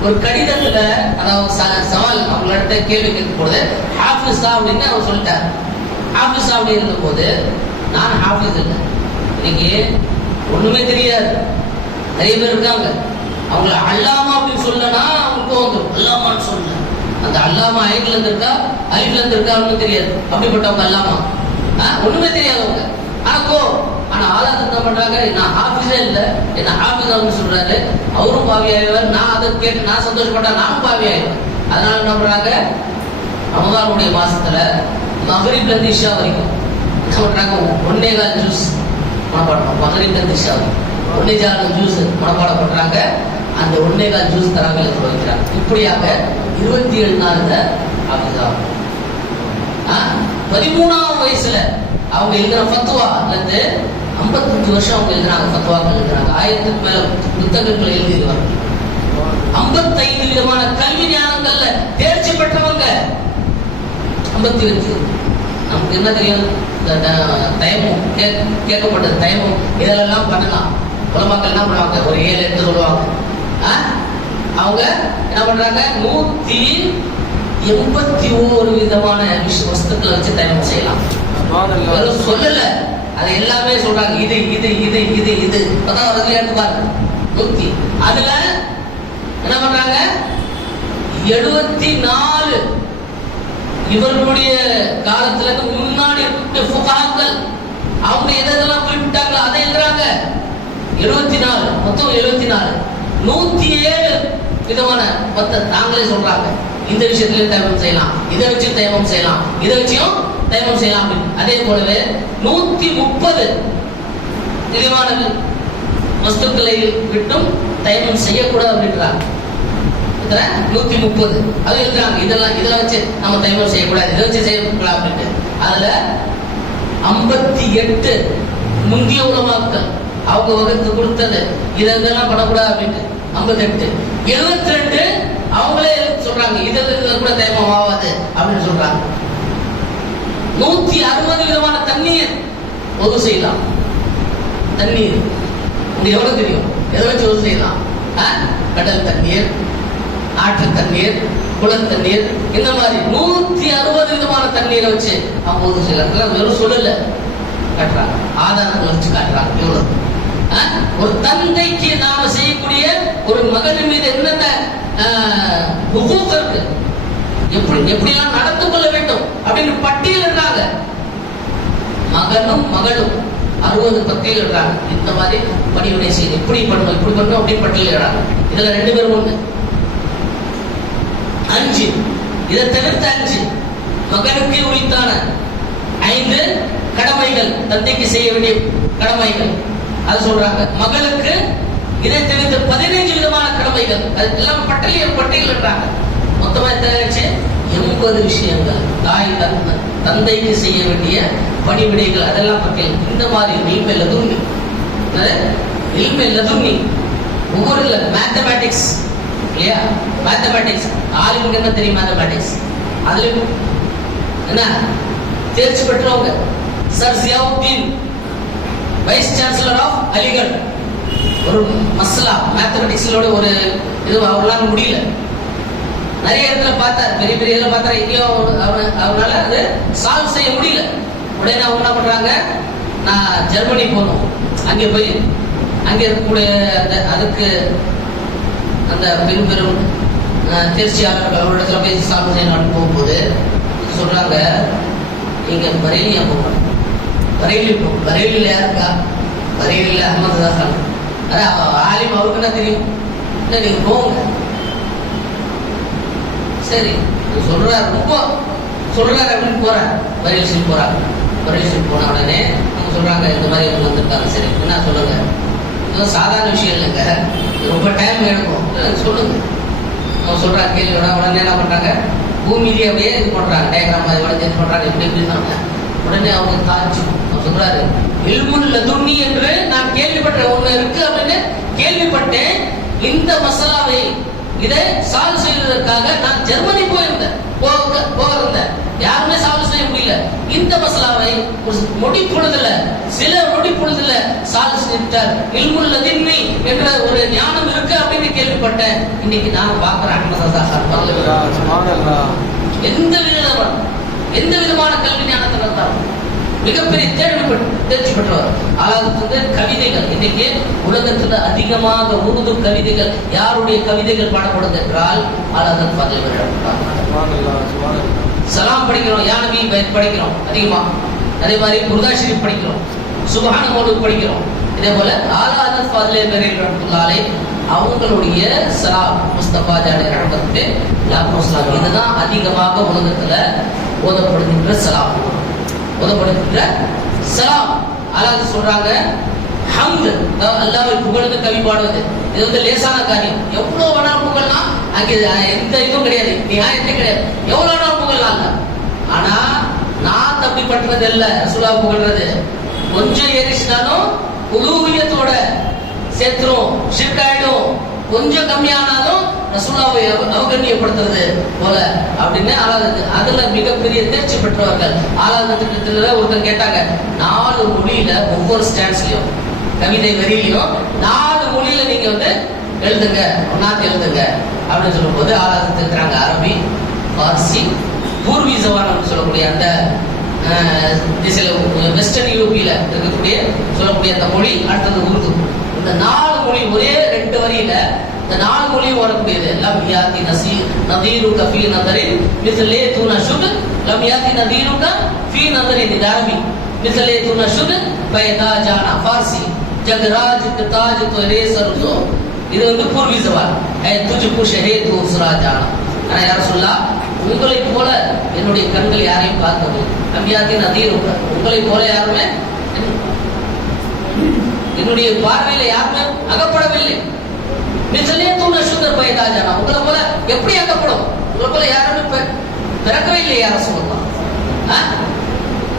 ஒரு கடிதத்துல அதாவது சவால் அவங்கள்ட்ட கேள்வி கேட்கும் போது ஹாஃபிஸா அப்படின்னு அவர் சொல்லிட்டார். ஹாஃபிஸா அப்படி இருந்த போது நான் ஹாஃபிஸ் இல்லை, இன்னைக்கு ஒண்ணுமே தெரியாது நிறைய பேர் இருக்காங்க. அவங்கள அல்லாமா அப்படின்னு சொல்லனா அவங்களுக்கு வந்துடும். அல்லாமான்னு சொல்ல அந்த அல்லாமா ஐன்ல இருந்து இருக்கா அலிஃப்ல இருந்து இருக்கா ஒன்றும் தெரியாது. அப்படிப்பட்டவங்க அல்லாமா ஒண்ணுமே தெரியாதவங்க. ஆனா ஆளாக என்ன பண்றாங்க, நான் ஹாஃபிஸே இல்லை என்ன ஹாஃபிஸ் அப்படின்னு சொல்றாரு. அவரும் பாவி ஆயிடுவார். நான் அதை கேட்டு நான் சந்தோஷப்பட்டா நானும் பாவி ஆயிடுவேன். அதனால என்ன பண்றாங்க, ரமதானுடைய மாசத்துல மகரிப்ல இருந்து இஷா வரைக்கும் என்ன பண்றாங்க, 1.25 ஜூஸ் மனப்பாடம். மகரிப்ல இருந்து இஷா 1.25 ஜூஸ் மனப்பாடம் பண்றாங்க. அந்த 1.25 ஜூஸ் தராங்க வைக்கிறாங்க. இப்படியாக 27 நாள்ல ஹாஃபிஸா 13ஆம் வயசுல அவங்க எழுதுற ஃபத்வால இருந்து 55 வருஷம் அவங்க எழுதுறாங்க. ஃபத்வாக்கள் எழுதுறாங்க. 1000க்கு மேல புத்தகங்கள் எழுதிடுவாங்க. 55 விதமான கல்வி ஞானங்கள்ல தேர்ச்சி பெற்றவங்க 55. நமக்கு என்ன தெரியும், தயமும் கேட்கப்பட்டது தயமும் இதெல்லாம் பண்ணலாம். உலமாக்கள் என்ன பண்ணுவாங்க, ஒரு 7-8 சொல்லுவாங்க. அவங்க என்ன பண்றாங்க, 181 விதமான வஸ்துக்களை வச்சு தயமம் செய்யலாம். சொல்லல, அது எல்லாமே சொல்றாங்க. இது இது இது இது இது அதான் வரதுல எடுத்து பாருங்க 100. அதுல என்ன பண்றாங்க, 74 இவர்களுடைய காலத்துல முன்னாடி ஃபுகாக்கள் அவங்க எதெல்லாம் குறிப்பிட்டாங்களோ அதை எழுதுறாங்க. 74 மொத்தம் 74 107 விதமான தாங்களே சொல்றாங்க. இந்த விஷயத்திலையும் தயமம் செய்யலாம், இதை வச்சு தயமம் செய்யலாம், இதை வச்சியும் தயமம் செய்யலாம். அதே போலவே 130 விதமான வஸ்துக்களை விட்டும் தயமம் செய்யக்கூடாது அப்படின்றாங்க. 130 அது எழுதுறாங்க. இதெல்லாம் வச்சு நம்ம தயமம் செய்யக்கூடாது, இதை வச்சு செய்யக்கூடாது அப்படின்ட்டு. அதுல 58 முந்திய உலமாக்கள் அவங்க வகுத்து கொடுத்தது இதெல்லாம் பண்ணக்கூடாது அப்படின்ட்டு 58. 72 அவங்களே சொல்றாங்க இதெல்லாம் கூட தயமம் ஆகாது அப்படின்னு சொல்றாங்க. 160 விதமான தண்ணீர் ஒது செய்யலாம். தண்ணீர் உங்களுக்கு எவ்வளவு தெரியும், எதை வச்சு ஒது செய்யலாம்? கடல் தண்ணீர், ஆற்று தண்ணீர், குளம் தண்ணீர், இந்த மாதிரி 160 விதமான தண்ணீரை வச்சு அவங்க ஒது செய்யலாம். வெறும் சொல்லல காட்டுறாங்க, ஆதாரங்களை வச்சு காட்டுறாங்க. எவ்வளவு ஒரு தந்தைக்கு நாம செய்யக்கூடிய ஒரு மகன் மீது என்னென்ன ஹுகூக் இருக்கு, எப்படிலாம் நடந்து கொள்ள வேண்டும் அப்படின்னு பட்டியலிடுறாங்க. மகனும் மகளும் 60 பட்டியலிடுறாங்க. இந்த மாதிரி பணியுடைய செய்தி இப்படி பண்ணணும், இப்படி பண்ணணும் அப்படின்னு பட்டியலிடுறாங்க. இதுல 2 பேரும் ஒண்ணு 5. இதை தவிர்த்து 5 மகனுக்கு உரித்தான 5 கடமைகள், தந்தைக்கு செய்ய வேண்டிய கடமைகள் அது சொல்றாங்க. மகளுக்கு இதை தவிர்த்து 15 விதமான கடமைகள், அது எல்லாம் பட்டியலிடுறாங்க. மொத்தமா எத்தனை 80 விஷயங்கள் தாய் தந்தைக்கு செய்ய வேண்டிய பணிவிடைகள் அதெல்லாம் பட்டியல். இந்த மாதிரி இல்மெல்லதுன்னி ஒவ்வொரு மேத்தமேட்டிக்ஸ் இல்லையா, மேத்தமேட்டிக்ஸ் ஆளுங்க என்ன தெரியும், மேத்தமேட்டிக்ஸ் அதுலயும் என்ன தேர்ச்சி பெற்றவங்க. Sir Ziauddin vice chancellor of Aligarh ஒரு மஸ்லா மேத்தமெட்டிக்ஸோட ஒரு இது அவங்களால முடியல. நிறைய இடத்துல பார்த்தார், பெரிய பெரிய இதில் பார்த்தாரு, எங்கேயும் அவனால அது சால்வ் செய்ய முடியல. உடனே அவங்க என்ன பண்றாங்க, நான் ஜெர்மனி போகணும், அங்கே போய் அங்கே இருக்கக்கூடிய அதுக்கு அந்த பெரும் பெரும் தேர்ச்சியாளர்கள் அவரிடத்துல போய் சால்வ் செய்யணும் போகும்போது சொல்றாங்க, நீங்க பரேலியா போகணும். பரேலியில் யாருக்கா, பரேலியில் அஹமது தான். அதான் ஆலிம் அவருக்கு என்ன தெரியும், இல்லை நீங்க போங்க. சரி சொல்றாரு, ரொம்ப சொல்றாரு அப்படின்னு போறாரு. பரேலி போறாங்க. பரேலி போன உடனே அவங்க சொல்றாங்க இந்த மாதிரி இவங்க வந்திருக்காங்க. சரி என்ன சொல்லுங்க, இது சாதாரண விஷயம் இல்லைங்க, ரொம்ப டைம் எடுக்கும், சொல்லுங்க. அவங்க சொல்றாங்க கேள்வி உடனே என்ன பண்றாங்க, பூமியிலேயே அப்படியே இது பண்றாங்க, டயக்ராம் மாதிரி உடனே இது பண்றாங்க, எப்படி எப்படின்னு. உடனே அவங்க தாச்சு அவர் சொல்றாரு, இல்முல் லதுன்னி என்று நான் கேள்விப்பட்டேன், ஒண்ணு இருக்கு அப்படின்னு கேள்விப்பட்டேன். இந்த மசாலாவை இதை சால்வ் செய்வதற்காக நான் ஜெர்மனி போயிருந்தேன், யாருமே சால்வ் செய்ய முடியல. இந்த மசாலாவை நொடி பொழுதுல, சில நொடி பொழுதுல சால்வ் செய்தார். இல்முல் லதுன்னி என்ற ஒரு ஞானம் இருக்கு அப்படின்னு கேள்விப்பட்டேன். இன்னைக்கு நான் பார்க்கிறேன் எந்த விதமான கல்வி ஞானத்தில் இருந்தாலும் மிகப்பெரிய தேர்ச்சி பெற்றவர். அதாவது கவிதைகள், இன்னைக்கு உலகத்தில் அதிகமாக உருது கவிதைகள், யாருடைய கவிதைகள் பாடப்படுது என்றால் அலாதத் ஃபாதில். சலாம் படிக்கிறோம், யானவி படிக்கிறோம் அதிகமா, அதே மாதிரி குர்ஆன் ஷரீஃப் படிக்கிறோம், சுப்ஹான மௌலூத் படிக்கிறோம். இதே போல அலாதத் ஃபாதில் ரஹ்மத்துல்லாஹி அவங்களுடைய சலாம் முஸ்தபா ஜானி ரஹ்மத்துல்லாஹி இதுதான் அதிகமாக உலகத்துல ஓதப்படுகின்ற சலாம். ஓதப்படுகின்ற சலாம். அல்லாஹ் சொல்றாங்க ஹம்து, அல்லாஹ்வை புகழ்ந்து கவி பாடுவது, இது லேசான காரியம். எவ்வளவு வேணாலும் புகழலாம், அங்கே எந்த இதுவும் கிடையாது, நியாயத்தே கிடையாது, எவ்வளவு வேணாலும் புகழலாம். ஆனா நான் தப்பி பண்றது இல்ல, ரசூலா புகழ்றது கொஞ்சம் ஏறிச்சினாலும் உலூஹியத்தோட சேர்த்துரும், ஷிர்க் ஆயிடும். கொஞ்சம் கம்மியானாலும் ரசூலாவை அவகண்ணியப்படுத்துறது போல அப்படின்னு ஆளாது. அதுல மிகப்பெரிய தேர்ச்சி பெற்றவர்கள். ஆளாத திட்டத்துல ஒருத்தர் கேட்டாங்க, 4 மொழியில ஒவ்வொரு ஸ்டாண்ட்ஸ்லயும் கவிதை வரியிலையும் 4 மொழியில நீங்க எழுதுங்க, ஒன்னாத்து எழுதுங்க அப்படின்னு சொல்லும் போது ஆளாத இருக்கிறாங்க அரபி, பார்சி, பூர்வி ஜவான் சொல்லக்கூடிய அந்த வெஸ்டர்ன் யூரோப்பியில இருக்கக்கூடிய சொல்லக்கூடிய அந்த மொழி, அடுத்தது உருது. இந்த 4 மொழி ஒரே 2 வரியில இந்த 4 மொழியும் வரக்கூடியது. லம் யாத்தி நதீருக ஃபீ நதரின் மிஸ்லே தூன ஷுத், லம் யாத்தி நதீருக ஃபீ நதரின் இது அரபி, மிஸ்லே தூன ஷுத் பைதா ஜானா பார்சி, ஜகராஜ் தாஜ் துரே சர்சோ இது பூர்வி ஜவான். துஜ்கு ஷஹீத் உஸ்ரா ஜானா. ஆனா யார் சொல்லா, உங்களை போல என்னுடைய கண்கள் யாரையும் பார்த்தது, லம் யாத்தி நதீருக உங்களை போல யாருமே என்னுடைய பார்வையில யாருமே அகப்படவில்லை. மிஸ்லே தூன ஷுத் பைதா ஜானா உங்களை போல எப்படி அகப்படும், உங்களை போல யாருமே பிறக்கவே இல்லை. யார சொல்லலாம்,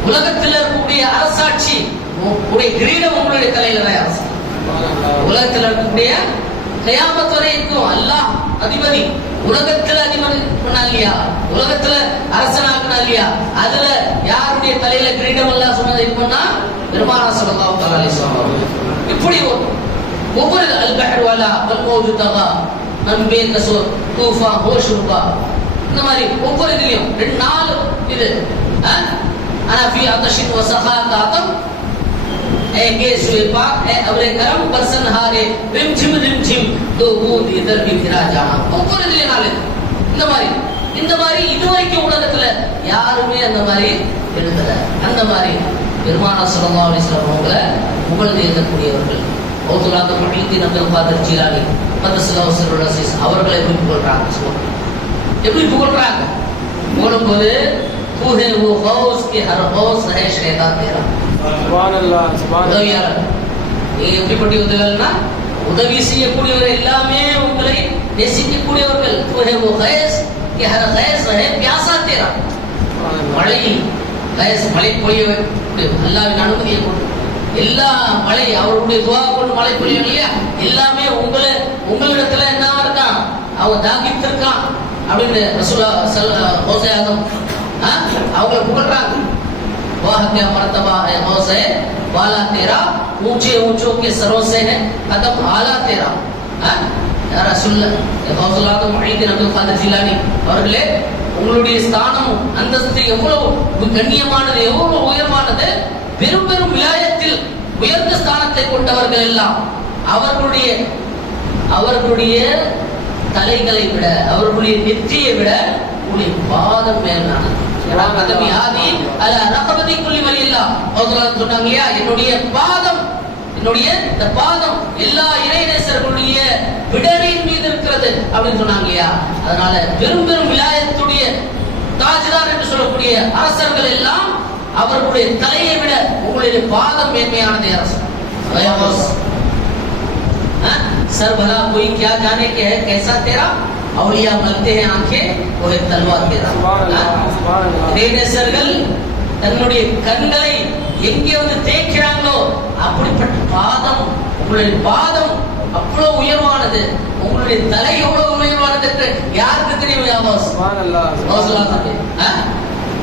உலகத்தில் இருக்கக்கூடிய அரசாட்சி உடைய கிரீடம் உங்களுடைய தலையில தான் அரசு. உலகத்தில் இருக்கக்கூடிய கியாமத் வரைக்கும் அல்லாஹ் அதிபதி, உலகத்துல அதிபதி பண்ணா இல்லையா, உலகத்துல அரசனாக்குனா இல்லையா, அதுல யாருடைய தலையில கிரீடம் எல்லாம் சொன்னது இப்பன்னா பெருமானார் ஸல்லல்லாஹு அலைஹி வஸல்லம். இப்படி ஒவ்வொரு அல் பஹர் வலா வல் மௌஜு தகா நம்பே கசூர் தூஃபா ஹோஷுபா இந்த மாதிரி ஒவ்வொரு இதுலயும் 4 இது ஆனா ஃபி அதஷின் வ சஹாதாத்தம் ஏகே சுபாக் ஏ அவரே கரம் பர்சன் ஹாரே ரிம் ஜிம் தோ பூத் இதர் பி கிரா ஜானா. ஒவ்வொரு இதுலயும் 4 இந்த மாதிரி இதுவரைக்கும் உலகத்துல யாருமே அந்த மாதிரி எழுதல. அந்த மாதிரி பெருமானார் ஸல்லல்லாஹு அலைஹி வஸல்லம் அவங்களை புகழ்ந்து எழுதக்கூடியவர்கள் கௌதுல்லாஹ் முஹித்தீன் அப்துல் காதிர் ஜீலானி மதஸல்லாஹு சிர்ருல் அஸீஸ் அவர்களை எப்படி புகழ்றாங்க சொல்லுங்க. எப்படி புகழ்றாங்க, புகழும்போது தூஹே वो गौस के हर गौस है शैतान तेरा. சுப்ஹானல்லாஹ் சுப்ஹானல்லாஹ். நீ எப்படிப்பட்ட உதவினா உதவி செய்யக்கூடியவர்கள் எல்லாமே உங்களை நேசிக்கக்கூடியவர்கள். தூஹே वो गैस के हर गैस है प्यासा तेरा. மழை गैस மழை பொழிய அல்லாஹ்வின் அனுமதியை கொண்டு எல்லா மழை அவருடைய துஆ கொண்டு மழை பொழியும் இல்லையா, எல்லாமே உங்களிடத்துல என்ன இருக்கான், அவன் தாகித்திருக்கான் அப்படின்னு ரசூலுல்லாஹ் ஸல்லல்லாஹு அலைஹி வஸல்லம் அவங்களை புகழ்றாங்க. वाह क्या मर्तबा है गौस है वाला तेरा, ऊंचे ऊंचों के सरों से है कदम आला तेरा. या रसूलुल्लाह गौसुல்லாஹ் முஹித்தீன் அப்துல் காதிர் ஜீலானி அவர்களே, உங்களுடைய ஸ்தானம் அந்தஸ்து எவ்வளவு கண்ணியமானது, எவ்வளவு உயர்வானது. பெரும் பெரும் விலாயத்தில் உயர்ந்த ஸ்தானத்தை கொண்டவர்கள் எல்லாம் அவர்களுடைய தலைகளை விட, அவர்களுடைய நெற்றியை விட உங்களுடைய பாதம் மேலானது. என்னுடைய பாதம் எல்லா இறைநேசர்களுடைய விடரின் மீது இருக்கிறது அப்படின்னு சொன்னாங்க இல்லையா. அதனால பெரும் பெரும் விலாயத்துடைய தாஜ்தார் என்று சொல்லக்கூடிய அரசர்கள் எல்லாம் அவர்களுடைய தலையை விட உங்களுடைய பாதம் மேன்மையானது அரசு. सर भला कोई क्या जाने के है कैसा तेरा औलिया मलते हैं आंखें वो है तलवार तेरा. தேனேசர்கள் தன்னுடைய கண்களை எங்கே வந்து தேய்க்கிறாங்களோ அப்படிப்பட்ட பாதம், உங்களுடைய பாதம் அவ்வளவு உயர்வானது, உங்களுடைய தலை எவ்வளவு உயர்வானது என்று யாருக்கு தெரியும்?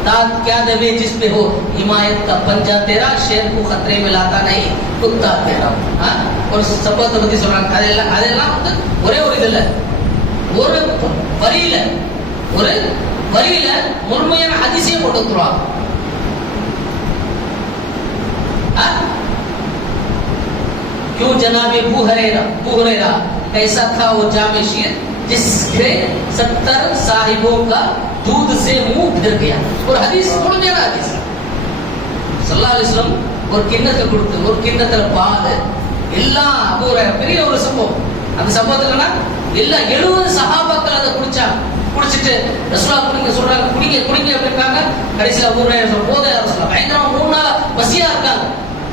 दांत क्या दबे जिस पे हो हिमायत का पंजा तेरा, शेर को खतरे में लाता नहीं कुत्ता तेरा. ஒரு சம்பவத்தை பத்தி சொல்றாங்க. அதெல்லாம் வந்து ஒரே ஒரு இதுல ஒரு வரியில முழுமையான ஹதீஸை போட்டு வந்துருவாங்க. क्यों जनाबे अबू हुरैरा कैसा था वो जामे शीर जिसके 70 साहिबों का दूध से मुंह फिर गया. ஒரு ஹதீஸ், முழுமையான ஹதீஸ். ஸல்லல்லாஹு அலைஹி வஸல்லம் ஒரு கிண்ணத்தை கொடுத்து, ஒரு கிண்ணத்துல பால் எல்லாம் அபூ ஹுரைரா, பெரிய ஒரு சம்பவம். அந்த சம்பவத்துல எல்லா 70 சஹாபாக்கள் அதை குடிச்சிட்டு ரசூலுல்லாஹ் குடிங்க சொல்றாங்க, குடிங்க அப்படின்றாங்க. கடைசியில் அபூ ஹுரைரா சொல்ற போதே ரசூலுல்லாஹ் பயங்கரமா 3 நாள் பசியா இருக்காங்க.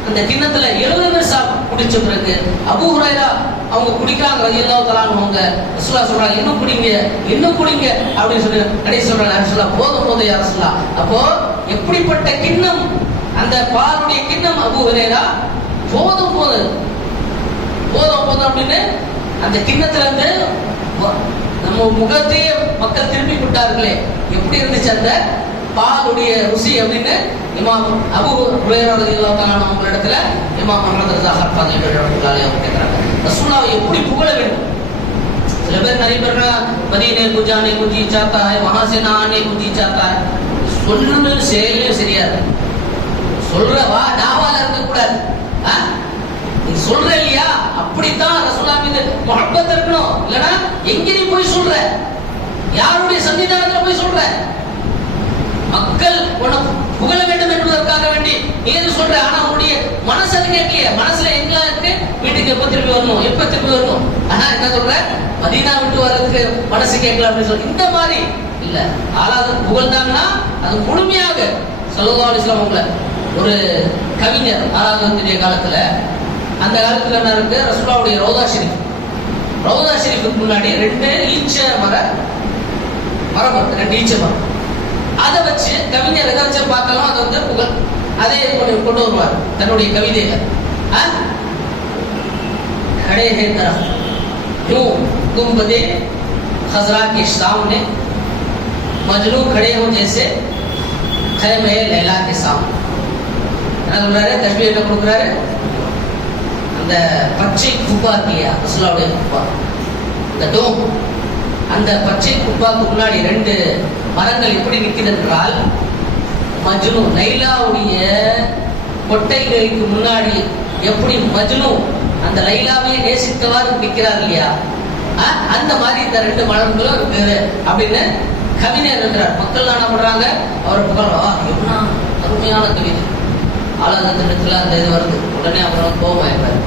அந்த கிண்ணத்துல 70 பேர் குடிச்ச பிறகு அபூ ஹுரைரா அவங்க குடிக்கிறாங்க ரலியல்லாஹு தஆலா அவங்க. ரசூலுல்லாஹ் சொல்றாங்க இன்னும் குடிங்க அப்படின்னு சொல்லி கடைசி சொல்றாங்க ரசூலுல்லாஹ் போதும் யா ரசூலுல்லாஹ். அப்போ எப்படிப்பட்ட கிண்ணம் அந்த பாலுடைய கிண்ணம் அபூ ஹுரைரா, போதும் அப்படின்னு அந்த கிண்ணத்துல இருந்து நம்ம முகத்தையே மக்கள் திரும்பி விட்டார்களே, எப்படி இருந்துச்சு அந்த பாலுடைய ருசி அப்படின்னு இமாம் அபூ ஹுரைரா ரலியல்லாஹு தஆலா அவங்களிடத்துல இமாம் முஹம்மது ரஸா ஹர்ஃபாதி ரஹ்மத்துல்லாஹி அலைஹி கேக்குறாங்க, ரசூலுல்லாஹ் எப்படி புகழ வேண்டும்? சில பேர் நிறைய பேர் மதீனே को जाने को जी चाहता है, वहां से ना आने को जी चाहता है. சொல்றது செயலே சரியா இருக்கு. சொல்ற தாவால இருக்க கூடாது. நீ சொல்ற இல்லையா, அப்படித்தான் ரசூலுல்லாஹ் மீது முஹப்பத் இருக்கணும். இல்லனா எங்க நீ போய் சொல்ற, யாருடைய சன்னிதானத்துல போய் சொல்ற? மக்கள் உனக்கு புகழ வேண்டும் என்பதற்காக வேண்டி நீ எது சொல்ற, ஆனா உன்னுடைய மனசு அது கேட்கலையே. மனசுல எங்க இருக்கு, வீட்டுக்கு எப்ப திரும்பி வரணும். ஆனா என்ன சொல்ற, மதீனா விட்டு வர்றதுக்கு மனசு கேட்கல அப்படின்னு சொல்லி இந்த மாதிரி இல்ல. ஆளாத புகழ்ந்தாங்கன்னா அது முழுமையாக. ஸல்லல்லாஹு அலைஹி வஸல்லம் அவங்கள ஒரு கவிஞர் ஆராதனுடைய காலத்துல, அந்த காலத்துல என்ன இருக்கு, ரசூலுல்லாஹ்வுடைய ரௌதா ஷரீஃபுக்கு முன்னாடி 2 ஈச்ச மரம், 2 ஈச்ச மரம். அதை வச்சு கவிஞர் எதை வச்சு பார்த்தாலும் அதை வந்து புகழ் அதே கொண்டு வருவார் தன்னுடைய கவிதையில. खड़े हैं तरफ यूं गुंबदे खजरा के सामने, मजनू खड़े हो जैसे खैमे लैला के सामने. என்ன சொல்றாரு, தஸ்பீஹ் என்ன கொடுக்குறாரு, அந்த பச்சை குப்பா இல்லையா ரசூலுல்லாஹ்வுடைய குப்பா, அந்த டோம், அந்த பச்சை குப்பாக்கு முன்னாடி 2 மரங்கள் எப்படி நிற்கிறது என்றால், மஜ்னு லைலாவுடைய கொட்டைகளுக்கு முன்னாடி எப்படி மஜ்னு அந்த லைலாவையே நேசித்தவாறு நிற்கிறார் இல்லையா, அந்த மாதிரி இந்த 2 மரங்களும் இருக்குது அப்படின்னு கவிஞர் என்றார். மக்கள் என்ன பண்றாங்க, அவரை புகழா, என்ன அருமையான கவிதை, ஆளாதத்துல அந்த இது வருது, உடனே அவரை கோபமாயிருப்பார்.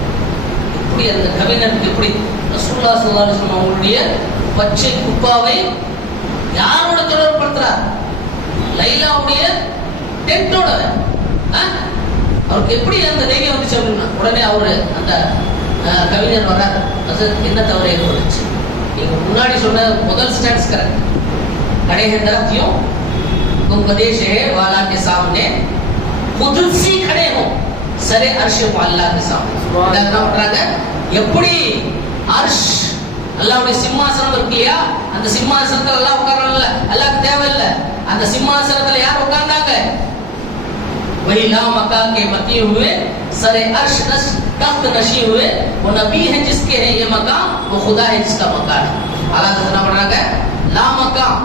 இப்படி அந்த கவிஞருக்கு எப்படி ரசூலுல்லாஹ் ஸல்லல்லாஹு அலைஹி வஸல்லம் அவங்களுடைய பச்சை குப்பாவை யாரோட தொடர்புபடுத்துறார், லைலாவுடைய டென்ட்டோட. அவருக்கு எப்படி அந்த தைரியம் வந்துச்சு அப்படின்னா, உடனே அவரு அந்த கவிஞர் வர்றார், அது என்ன தவறு ஏற்பட்டுச்சு, நீங்க முன்னாடி சொன்ன முதல் ஸ்டான்ஸ் கரெக்ட், खड़े हैं तरफ यूं गुंबदे शहर वाला के सामने खुद से खड़े हो सरे अर्श वाला के सामने. என்ன பண்றாங்க, எப்படி அர்ஷ் அல்லாஹ்வுடைய சிம்மாசனம் இருக்கு இல்லையா, அந்த சிம்மாசனத்துல அல்லாஹ் உட்கார்றான்ல, அல்லாஹ்க்கு தேவையில்லை, அந்த சிம்மாசனத்துல யார் உட்கார்ந்தாங்க, वही ला मका के मती हुए सरे अर्श तख्त नशी हुए, वो नबी है जिसके है ये मकाम, वो खुदा है जिसका मकान है. அல்லாஹ் என்ன பண்றாங்க, லா மகாம்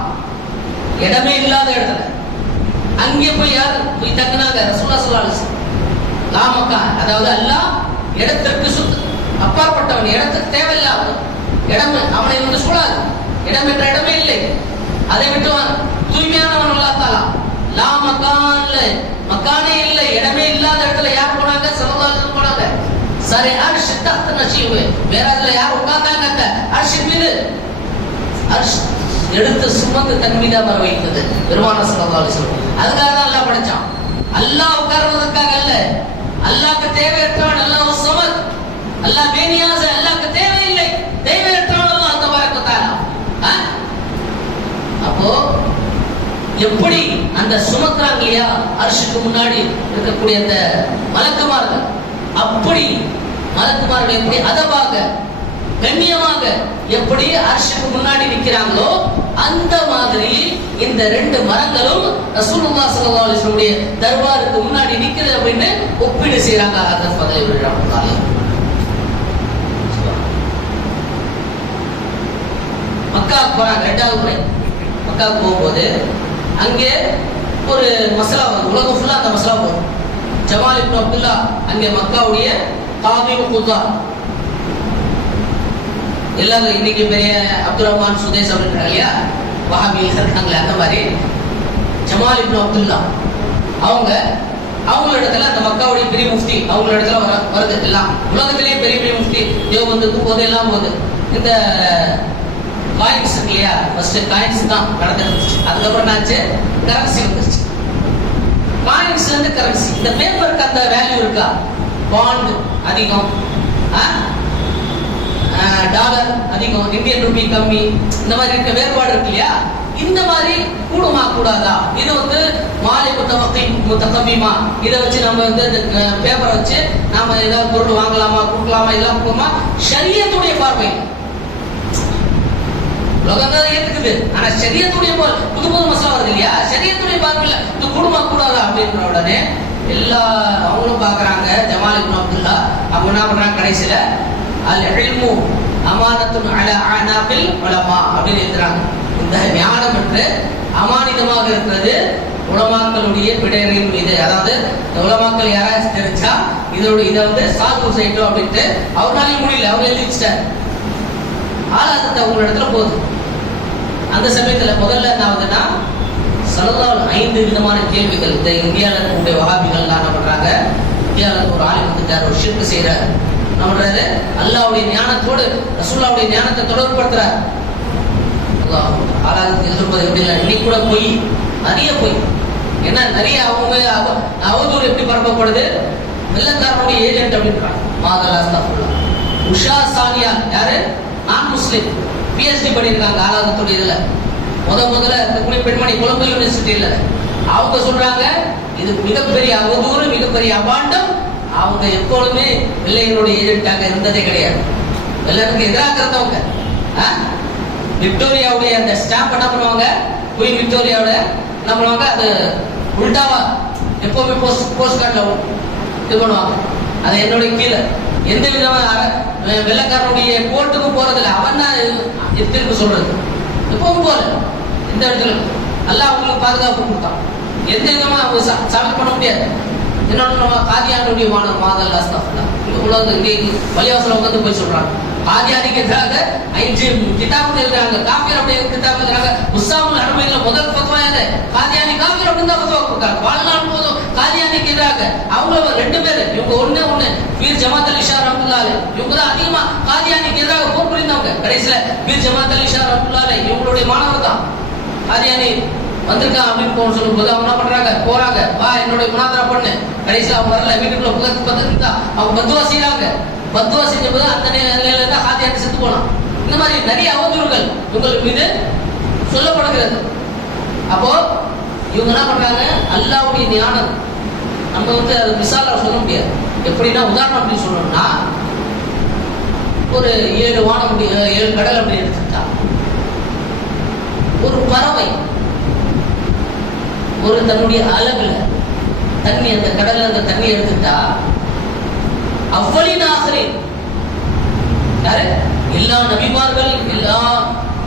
இடமே இல்லாத இடத்துல அங்கே போய் யார் போய் தங்கினாங்க, ரசூலுல்லாஹ் ஸல்லல்லாஹு அலைஹி வஸல்லம். லா மகாம் அதாவது அல்லாஹ் இடத்திற்கு அப்பாற்பட்டவன், இடத்துக்கு தேவையில்லாத இடம் அவனை வந்து சூழாது, இடம் என்ற இடமே இல்லை, அதை விட்டுவான் தூய்மையானவன் அல்லாஹ் தஆலா. லா மகான்ல மகானே இல்லை, இடமே இல்லாத இடத்துல யார் போனாங்க, ஸல்லல்லாஹு அலைஹி வஸல்லம் போனாங்க. சரே அர்ஷ் தக்த் நஷி हुए, வேற அதுல யார் உட்கார்ந்தாங்க, அந்த அர்ஷ் மீது அர்ஷ் எடுத்து சுமந்து தன் மீது அமர வைத்தது பெருமானார் ஸல்லல்லாஹு அலைஹி வஸல்லம். அதுக்காக தான் அல்லாஹ் படைச்சான். அல்லாஹ் உட்கார்வதற்காக அல்ல. அல்லாஹ்க்கு தேவையற்றவன் அல்லாஹ் ஸமத். அல்லாஹ் பேனியாஸ், அல்லாஹ்க்கு தேவையில்லை. தேவையற்றவன் அல்லாஹ் தபாரக தஆலா. அப்போ எப்படி அந்த சுமக்கிறாங்க இல்லையா அர்ஷுக்கு முன்னாடி இருக்கக்கூடிய அந்த மலக்குமார்கள், அப்படி மலக்குமார்கள் எப்படி அதவாக கண்ணியமாக எப்படி அர்ஷுக்கு முன்னாடி நிற்கிறாங்களோ அந்த மாதிரி இந்த ரெண்டு மரங்களும் ரசூலுல்லாஹி ஸல்லல்லாஹு அலைஹி வஸல்லம் தர்பாருக்கு முன்னாடி நிக்கிறது அப்படின்னு ஒப்பீடு செய்யறாங்க. ஹதரத் ஃபதல் இப்னு ரஹ்மத்துல்லாஹி மக்காவுக்கு போறாங்க. 2வது முறை மக்காவுக்கு போகும்போது அங்கே ஒரு மசலா வரும். உலகம் ஃபுல்லா அந்த மசலா வரும். ஜமால் இப்னு அப்துல்லா அங்கே மக்காவுடைய காதி குதா, எல்லாரும் இன்னைக்கு பெரிய அப்துல் ரஹ்மான் சுதேஷ் அப்படின்றாங்க இல்லையா, வஹாபி இருக்காங்களே, அந்த மாதிரி ஜமால் இப்னு அப்துல்லா அவங்க இடத்துல அந்த மக்காவுடைய பெரிய முஃப்தி அவங்க இடத்துல வருது. எல்லாம் உலகத்திலேயே பெரிய பெரிய முஃப்தி தேவபந்துக்கு போது எல்லாம் போகுது. இந்த காயின்ஸ் இருக்கு இல்லையா, ஃபர்ஸ்ட் காயின்ஸ் தான் நடந்துருச்சு. அதுக்கப்புறம் என்னாச்சு, கரன்சி வந்துருச்சு. காயின்ஸ்ல இருந்து கரன்சி, இந்த பேப்பருக்கு அந்த வேல்யூ இருக்கா, பாண்ட் அதிகம், டாலர் அதிகம், இந்தியன் ரூபி கம்மி, இந்த மாதிரி இருக்க வேறுபாடு இருக்கு இல்லையா, இந்த மாதிரி கூடுமா கூடாதா, இது வந்து மாலை முத்தகம்மிமா, இதை வச்சு நம்ம வந்து பேப்பரை வச்சு நாம ஏதாவது பொருள் வாங்கலாமா கொடுக்கலாமா இதெல்லாம் போகுமா, ஷரியத்துடைய பார்வை. உலகம் தான் ஏத்துக்குது, ஆனா ஷரியத்துடைய புது புது மசலா வருது இல்லையா, ஷரியத்துடைய பார்வையில் இது கூடுமா கூடாதா அப்படின்ற உடனே எல்லா அவங்களும் பாக்குறாங்க. ஜமால் இப்னு அப்துல்லா அவங்க என்ன பண்றாங்க, கடைசியில அல் இல்மு அமானத்துன் அலா அனாபில் உலமா அப்படின்னு எழுதுறாங்க. இந்த ஞானம் என்று அமானிதமாக இருக்கிறது உலமாக்களுடைய பிடரின் மீது. அதாவது உலமாக்கள் யாராச்சும் தெரிஞ்சா இதை வந்து சால்வ் செய்யட்டும் அப்படின்ட்டு அவராலையும் முடியல, அவங்க எழுதி வச்சிட்டாரு. ஆளாதத்தை அவங்க இடத்துல போகுது. அந்த சமயத்துல முதல்ல என்ன ஆகுதுன்னா, ஸல்லல்லாஹு 5 விதமான கேள்விகள். இந்த இந்தியாவில் இருக்கக்கூடிய வஹாபிகள் என்ன பண்றாங்க, இந்தியாவில் ஒரு ஆளி வந்துட்டார், ஒரு ஷிர்க் செய்யறாரு. என்ன பண்றாரு, அல்லாஹ்வுடைய ஞானத்தோடு ரசூலுல்லாஹ்வுடைய ஞானத்தை தொடர்புபடுத்துறார். அல்லாஹ் ஆளாதத்தை எதிர்ப்பது எப்படி இல்லை, இன்னைக்கு கூட போய் நிறைய போய் ஏன்னா நிறைய அவங்க அவதூறு எப்படி பரப்பப்படுது, வெள்ளக்காரனுடைய ஏஜென்ட் அப்படின்றாங்க. மாதலாஸ்தாஃபுல்லா உஷா சானியா யாரு, நான் முஸ்லிம், பிஎச்டி பண்ணியிருக்காங்க ஆளாதத்துடைய இதுல. முதல்ல இருக்கக்கூடிய பெண்மணி கொலம்போ யூனிவர்சிட்டியில அவங்க சொல்றாங்க, இது மிகப்பெரிய அவதூறு, மிகப்பெரிய அபாண்டம். அவங்க எப்பொழுதுமே வெள்ளையனுடைய ஏஜென்ட்டாக இருந்ததே கிடையாது. வெள்ளையனுக்கு எதிராக இருந்தவங்க. விக்டோரியாவுடைய அந்த ஸ்டாம்ப் என்ன பண்ணுவாங்க, குயின் விக்டோரியாவோட என்ன பண்ணுவாங்க, அது உல்டாவா எப்பவுமே போஸ்ட் கார்டுல இது பண்ணுவாங்க. அது என்னுடைய கீழே எந்த விதமான வெள்ளக்காரனுடைய கோர்ட்டுக்கும் போறதில்லை. அவன் தான் திரும்ப சொல்றது, எப்பவும் போல எந்த இடத்துல எல்லாம் அவங்களுக்கு பாதுகாப்பு கொடுத்தான். எந்த விதமா அவங்க சமையல் பண்ண முடியாது. இன்னொன்று காதியானுடைய மாதல் அஸ்தாஃபுல்லா உலக வலிவாசல உட்காந்து போய் சொல்றாங்க, காதியானிக்கு எதிராக 5 கிதாபுகள் எழுதுறாங்க, காஃபிர் அப்படியே கிதாபு எழுதுறாங்க. உஸ்ஸாமுல் ஹர்மையில முதல் ஃபத்வா யாரு, காதியானி காஃபிர் அப்படின்னு தான் ஃபத்வா கொடுத்தாங்க. வாழ்நாள் போதும் காதியானிக்கு எதிராக அவங்க 2 பேர், இவங்க ஒண்ணு பீர் ஜமாத் அல் இஷா ரஹ்மத்துல்லாஹி அலைஹி, இவங்க தான் அதிகமா காதியானிக்கு எதிராக போர் புரிந்தவங்க. கடைசியில பீர் ஜமாத் அல் இஷா ரஹ்மத்துல்லாஹி அலைஹி இவங்களுடைய மாணவர் தான் காதியானி வந்திருக்கான் அப்படின்னு போன சொல்லும் போது அவங்க என்ன பண்றாங்க, போறாங்க, வா என்னுடைய முனாதரா பண்ணு. கடைசியில் அவங்க வரல, வீட்டுக்குள்ள புகத்து வந்துருந்தா அவங்க பத்துவா செய்யறாங்க. பத்துவா செஞ்ச போது அந்த நிலையில தான் காதியானி செத்து போனான். இந்த மாதிரி நிறைய அவதூறுகள் இவங்களுக்கு மீது சொல்லப்படுகிறது. அப்போ இவங்க என்ன பண்றாங்க, அல்லாஹ்வுடைய ஞானம் நம்ம வந்து அது மிசாலா சொல்ல முடியாது. எப்படின்னா உதாரணம் அப்படின்னு சொல்லணும்னா, ஒரு 7 வானம் 7 கடல் அப்படி எடுத்துக்கிட்டா, ஒரு பறவை ஒரு தன்னுடைய அளவுல தண்ணி அந்த கடல்ல அந்த தண்ணி எடுத்துட்டா, அவ்வளவு ஆசிரியர் யாரு, எல்லா நபிமார்கள் எல்லா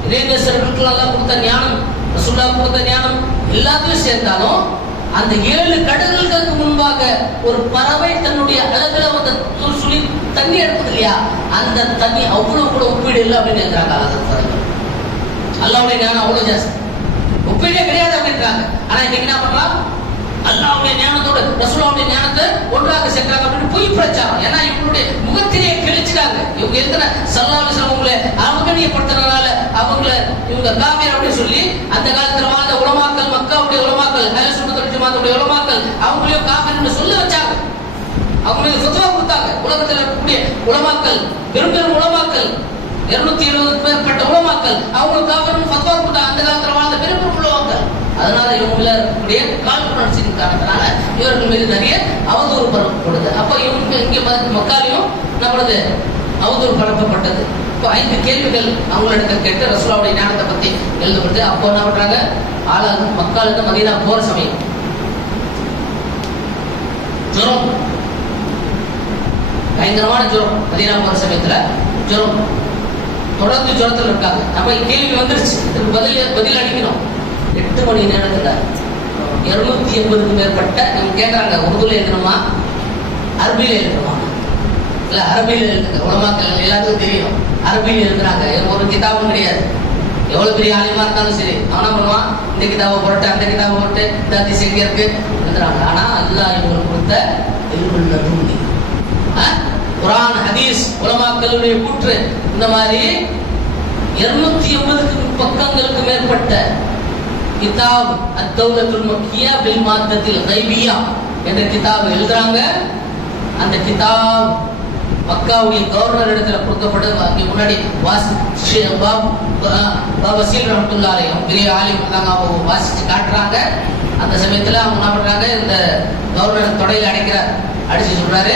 இறைநேசர்களுக்கு எல்லாம் கொடுத்த ஞானம், ரசூலுல்லாஹ் கொடுத்த ஞானம் எல்லாத்தையும் சேர்ந்தாலும் அந்த 7 கடல்களுக்கு முன்பாக ஒரு பறவை தன்னுடைய அழகுல அந்த சுழி தண்ணி எடுப்பது இல்லையா, அந்த தண்ணி அவ்வளவு கூட ஒப்பீடு இல்லை அப்படின்னு இருக்கிறாங்க. அல்லாஹ்வுடைய ஞானம் அவ்வளவு ஜாஸ்தி, ஒப்பீடே கிடையாது அப்படின்றாங்க. ஆனா இன்னைக்கு என்ன பண்றான், அல்லாஹ்வுடைய ஞானத்தோட ரசூலுல்லாஹ்வுடைய ஞானத்தை ஒன்றாக சேர்க்கிறாங்க அப்படின்னு பொய் பிரச்சாரம். ஏன்னா இவங்களுடைய முகத்திலேயே கிழிச்சிட்டாங்க. இவங்க எத்தனை ஸல்லல்லாஹு அலைஹி வஸல்லம் அவங்களை அவகணியப்படுத்துறதுனால அவங்கள இவங்க காஃபிர் அப்படின்னு சொல்லி அந்த காலத்துல வாழ்ந்த உலமாக்கள், மக்காவுடைய உலமாக்கள், அஹ்லுஸ் சுன்னத் வல் ஜமாஅத்துடைய உலமாக்கள் அவங்களையும் காஃபிர்னு சொல்ல வச்சாங்க. அவங்களுக்கு ஃபத்வா கொடுத்தாங்க. உலகத்தில் இருக்கக்கூடிய உலமாக்கள், பெரும் பெரும் உலமாக்கள், 270 மேற்பட்ட உலமாக்கள் அவங்க காஃபிர்னு ஃபத்வா கொடுத்தாங்க. அந்த காலத்துல வாழ்ந்த பெரும் பெரும் உலமாக்கள். அதனால இவங்கள இருக்கக்கூடிய காழ்ப்புணர்ச்சியின் காரணத்தினால இவர்கள் மீது நிறைய அவதூறு பரப்பப்படுது. அப்ப இவங்க இங்க மக்காலையும் நம்மளது அவதூறு பரப்பப்பட்டது. இப்போ 5 கேள்விகள் அவங்களிடத்துல கேட்டு ரசூலுல்லாஹ்வுடைய ஞானத்தை பத்தி எழுதப்பட்டு அப்போ என்ன பண்றாங்க, ஆளாக மக்களுக்கு மதீனா போற சமயம் ஜுரம், பயங்கரமான ஜுரம். மதீனா போற சமயத்துல ஜுரம், தொடர்ந்து ஜுரத்தில் இருக்காங்க. நம்ம கேள்வி வந்துருச்சு, இதுக்கு பதில் அடிக்கணும். 8 மணி நேரத்துல 280க்கும் மேற்பட்ட நம்ம கேட்கறாங்க, உருதுல எழுதணுமா அரபியில எழுதணுமா? இல்ல அரபியில எழுதுங்க. உலமாக்கள் எல்லாத்துக்கும் தெரியும் அரபியில எழுதுறாங்க. ஒரு கிதாபும் கிடையாது. எவ்வளவு பெரிய ஆலிமா இருந்தாலும் சரி அவனா பண்ணுவான், இந்த கிதாபை போட்டு அந்த கிதாபை போட்டு இந்த அதிசயம் எங்க இருக்கு எழுதுறாங்க. ஆனா அல்லாஹ் இவங்களுக்கு கொடுத்த இல்முல் லதுன்னி, குர்ஆன் ஹதீஸ் உலமாக்களுடைய கூற்று இந்த மாதிரி 280 பக்கங்களுக்கு மேற்பட்ட கிதாப் அத்-தௌலத்துல் மக்கியா பில் மாத்தத்தில் கைபியா என்ற கிதாப் எழுதுறாங்க. அந்த கிதாப் மக்காவுடைய கவர்னர் இடத்துல கொடுக்கப்பட்டது. அங்கே முன்னாடி வசீல் ரஹ்மத்துல்லாஹி அலைஹி பெரிய ஆலிம் அவங்க வாசிச்சு காட்டுறாங்க. அந்த சமயத்துல அவங்க என்ன பண்றாங்க, இந்த கவர்னர் தொடையில அடிக்கிறார். அடிச்சு சொல்றாரு,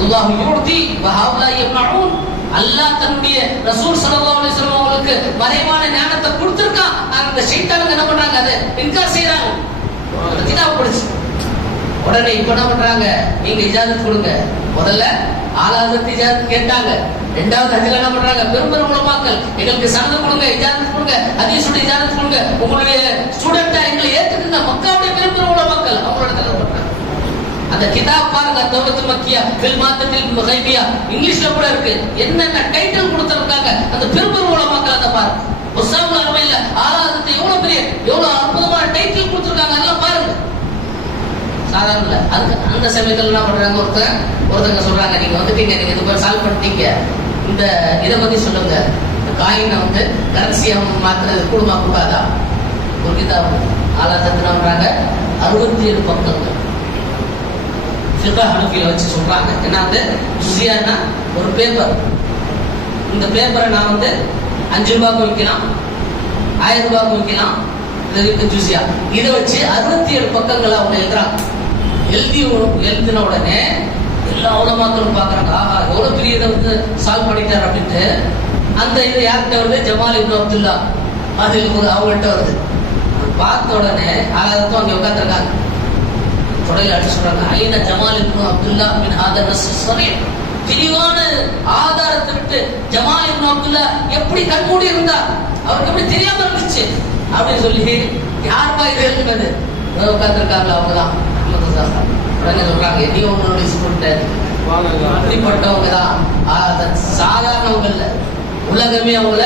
அல்லாஹ் யுர்தி வ ஹவுலா யம்னூன், அல்லாஹ் தன்னுடைய ரசூல் ஸல்லல்லாஹு அலைஹி வஸல்லம் அவங்களுக்கு மறைவான ஞானத்தை கொடுத்திருக்கான். அந்த ஷைத்தானுங்க என்ன பண்றாங்க, அதை இன்கார் செய்யறாங்க. கிதாப் படிச்சு உடனே இப்ப என்ன பண்றாங்க, நீங்க இஜாசத் கொடுங்க. முதல்ல ஆலாதத் இஜாசத் கேட்டாங்க. இரண்டாவது அதுல என்ன பண்றாங்க, பெரும் பெரும் உலமாக்கள் எங்களுக்கு சனது கொடுங்க, இஜாசத் கொடுங்க, ஹதீஸுடைய இஜாசத் கொடுங்க, உங்களுடைய ஸ்டூடெண்டா எங்களை ஏத்துக்குங்க. மக்காவுடைய பெரும் பெரும் உலமாக்கள் அவங்களோட பண்றாங்க. அந்த கிதாப் பாருங்க, தௌலத்துல் மக்கியா பில் மாத்தத்தில் கைபியா, இங்கிலீஷ்ல கூட இருக்கு. என்னென்ன டைட்டில் கொடுத்திருக்காங்க அந்த பெரும் பெரும் உலமாக்கள். அதை பாருங்க, புஸ்தகங்கள் அருமையில ஆலாதத்தை எவ்வளவு பெரிய எவ்வளவு அற்புதமான டைட்டில் கொடுத்திருக்காங்க. அதெல்லாம் பாருங்க, சாதாரண இல்ல. அதுக்கு அந்த சமயத்துல என்ன பண்றாங்க, ஒருத்தங்க சொல்றாங்க, நீங்க வந்துட்டீங்க, நீங்க இது போய் சால்வ் பண்ணிட்டீங்க, இந்த இதை பத்தி சொல்லுங்க, இந்த காயினை வந்து கரன்சியா மாத்துறது கூடுமா கூடாதா? ஒரு கிதாப் ஆலாதத்து என்ன பண்றாங்க, 67 பக்கங்கள் ஃபிக்ஹ் ஹனஃபில வச்சு சொல்றாங்க. ஏன்னா வந்து ஜுஸியானா ஒரு பேப்பர், இந்த பேப்பரை நான் வந்து 5 ரூபாய்க்கு விற்கலாம், 1000 ரூபாய்க்கு விற்கலாம். இதுக்கு ஜுஸியா இதை வச்சு 67 பக்கங்கள் அவங்க எழுதுறாங்க. எழுதின உடனே எல்லா உலமாக்களும் பாக்குறாங்க, ஆஹா எவ்வளவு பெரிய இதை வந்து சால்வ் பண்ணிட்டார் அப்படின்ட்டு. அந்த இது யார்கிட்ட வருது, ஜமால் இப்னு அப்துல்லா அதில் அவங்கள்ட்ட வருது. பார்த்த உடனே ஆலாதத்தும் அங்கே உட்காந்துருக்காங்க. தொடையில அடிச்சு சொல்றாங்க, ஐன ஜமால் இப்னு அப்துல்லா மின் ஹாதா நஸ் ஸரீஹ், தெளிவான ஆதாரத்தை விட்டு ஜமால் இப்னு அப்துல்லா எப்படி கண்மூடி இருந்தார், அவருக்கு எப்படி தெரியாம இருந்துச்சு அப்படின்னு சொல்லி, யாருப்பா இது எழுதுனது? உட்காந்துருக்காங்களா அவங்கதான் உடனே சொல்றாங்க, என்னையும் உங்களுடைய ஸ்டூடெண்ட், அப்படிப்பட்டவங்க தான், சாதாரணவங்க இல்ல, உலகமே அவங்கள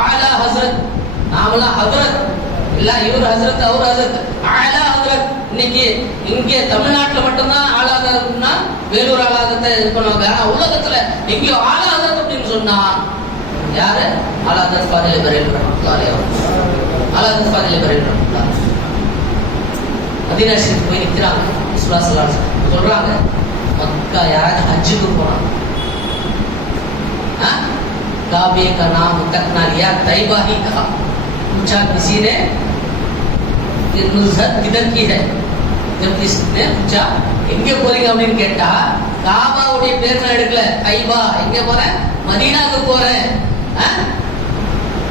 ஆலா ஹஸ்ரத், நாமெல்லாம் ஹஸ்ரத் இல்ல, இவர் ஹஸ்ரத் அவர் ஹஸ்ரத், ஆலா ஹஸ்ரத். இன்னைக்கு இங்கே தமிழ்நாட்டுல மட்டும்தான் ஆளாதன்னா வேலூர் ஆளாதத்தை இது பண்ணுவாங்க. ஆனா உலகத்துல எங்கேயோ ஆளாதத் அப்படின்னு சொன்னா யாரு, ஆலாதத் ஃபாதில் இப்ராஹிம் ரஹ்மத்துல்லாஹி அலைஹி, ஆலாதத் ஃபாதில் இப்ராஹிம் ரஹ்மத்துல்லாஹி மதீனா ஷரீஃப் போய் நிற்கிறாங்க. ரசூலுல்லாஹி ஸல்லல்லாஹு அலைஹி வஸல்லம் சொல்றாங்க, மக்கா யாராவது ஹஜ்ஜுக்கு போனாங்க, काबे का नाम तक ना लिया, तैबा ही कहा। पूछा किसी ने कि नुज़हत किधर की है? जब किसने पूछा எங்கே போறீங்க அப்படின்னு கேட்டா, காபாவுடைய பேர் நான் எடுக்கல, தைபா. எங்கே போறேன்? மதீனாக்கு போறேன்.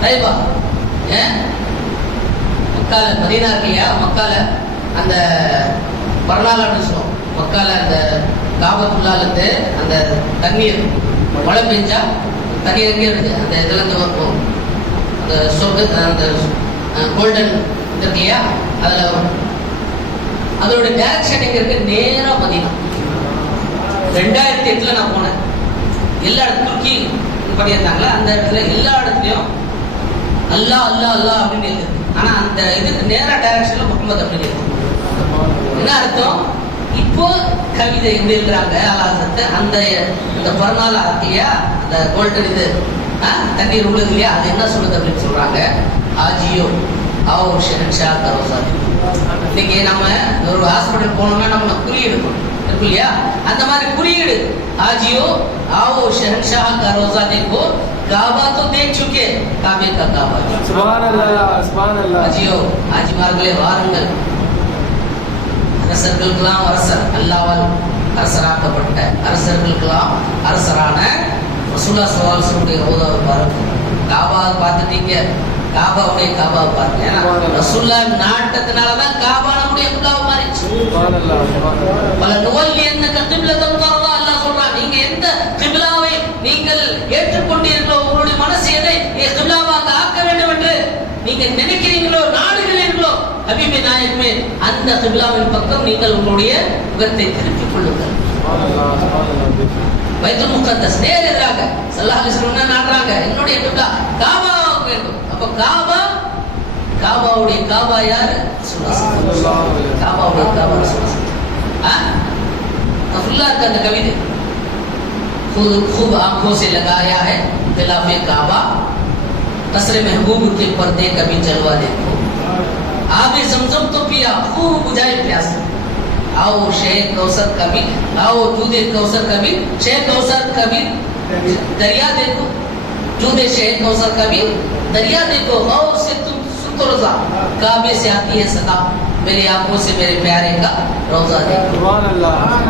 தைபா ஏன் மக்கால மதீனா இருக்கு இல்லையா, மக்கால அந்த பர்னாலான்னு சொல்லுவோம். மக்கால அந்த காபத்துள்ளால இருந்து அந்த தண்ணீர் மழை பெஞ்சா தண்ணீர் எங்கே இருக்கு, அந்த இதுல இருந்து வரும், அந்த சொர்க்க அந்த கோல்டன் இருக்கு இல்லையா, அதுல வரும். அதோட டைரக்ஷன் எங்க இருக்கு, நேரா மதீனா. 2008 நான் போனேன். எல்லா இடத்துல துருக்கி பண்ணியிருந்தாங்களா, அந்த இடத்துல எல்லா இடத்துலயும் அல்லாஹ் அல்லாஹ் அல்லாஹ் அப்படின்னு இருக்கு. ஆனா அந்த இதுக்கு நேரா டைரக்ஷன்ல முகமது அப்படின்னு இருக்கு. என்ன அர்த்தம்? இப்போ கவிதை எப்படி இருக்கிறாங்க அலாசத்தை அந்த பிறநாள் இல்லையா, அந்த கோல்டன் இது தண்ணீர் உள்ளது இல்லையா, அது என்ன சொல்லுது அப்படின்னு சொல்றாங்க. ஆஜியோ ஆவோ ஷெஹன்ஷா கரோசாதி. இன்னைக்கு நம்ம ஒரு ஹாஸ்பிட்டல் போனோம்னா நம்ம குறியீடு இருக்கும் இல்லையா, அந்த மாதிரி குறியீடு ஆஜியோ आओ शहनशाह का रोजा देखो, काबा तो देख चुके, काबे का काबा. सुभान अल्लाह. आजियो ஆஜிமார்களே வாருங்கள், அரசர்களுக்கெல்லாம் அரசர், அல்லாஹ்வால் அரசராக்கப்பட்ட அரசர்களுக்கெல்லாம் அரசரான ரசூலுல்லாஹ் ஸல்லல்லாஹு அலைஹி வஸல்லம் ரோதாவை பாருங்க. காபா பார்த்துட்டீங்க, காபாவுடைய காபாவை பாருங்க. ஏன்னா ரசூலுல்லாஹ் நாட்டத்தினால தான் காபா நம்முடைய கிப்லாவா மாறிச்சு. பல நோய் என்ன கிப்லத்தன் தரதா அல்லாஹ் சொல்றான். நீங்க எந்த கிப்லாவை நீங்கள் ஏற்றுக்கொண்டீர்களோ, உங்களுடைய மனசு எதை கிப்லாவாக ஆக்க வேண்டும் என்று நீங்க நினைக்கிறீங்களோ, நாடுகிறீர்களோ, ஹபீபே நாயகமே அந்த கிப்லாவின் பக்கம் நீங்கள் உங்களுடைய முகத்தை திருப்பிக் கொள்ளுங்கள். பைத்துல் முகத்தஸ் நேர் எதிராக ஸல்லல்லாஹு அலைஹி வஸல்லம் நாடுறாங்க, என்னுடைய கிப்லா காபாவாக வேண்டும். அப்ப காபாவுடைய காபா யாரு? காபாவுடைய காபா फुल्ला का कविता खुद खूब आंखों से लगाया है खिलाफे काबा, कसरे महबूब के पर्दे कभी जलवा देखो, आबे ज़मज़म तो पिया खूब बुझाए प्यास, आओ शेख कौसर कभी, आओ जूदे कौसर कभी, शेख कौसर कभी दरिया देखो, जूदे शेख कौसर कभी दरिया देखो, गौर से तुम सुतो रोजा, काबे से आती है सदा, मेरी आंखों से मेरे प्यारे का रोजा देखो,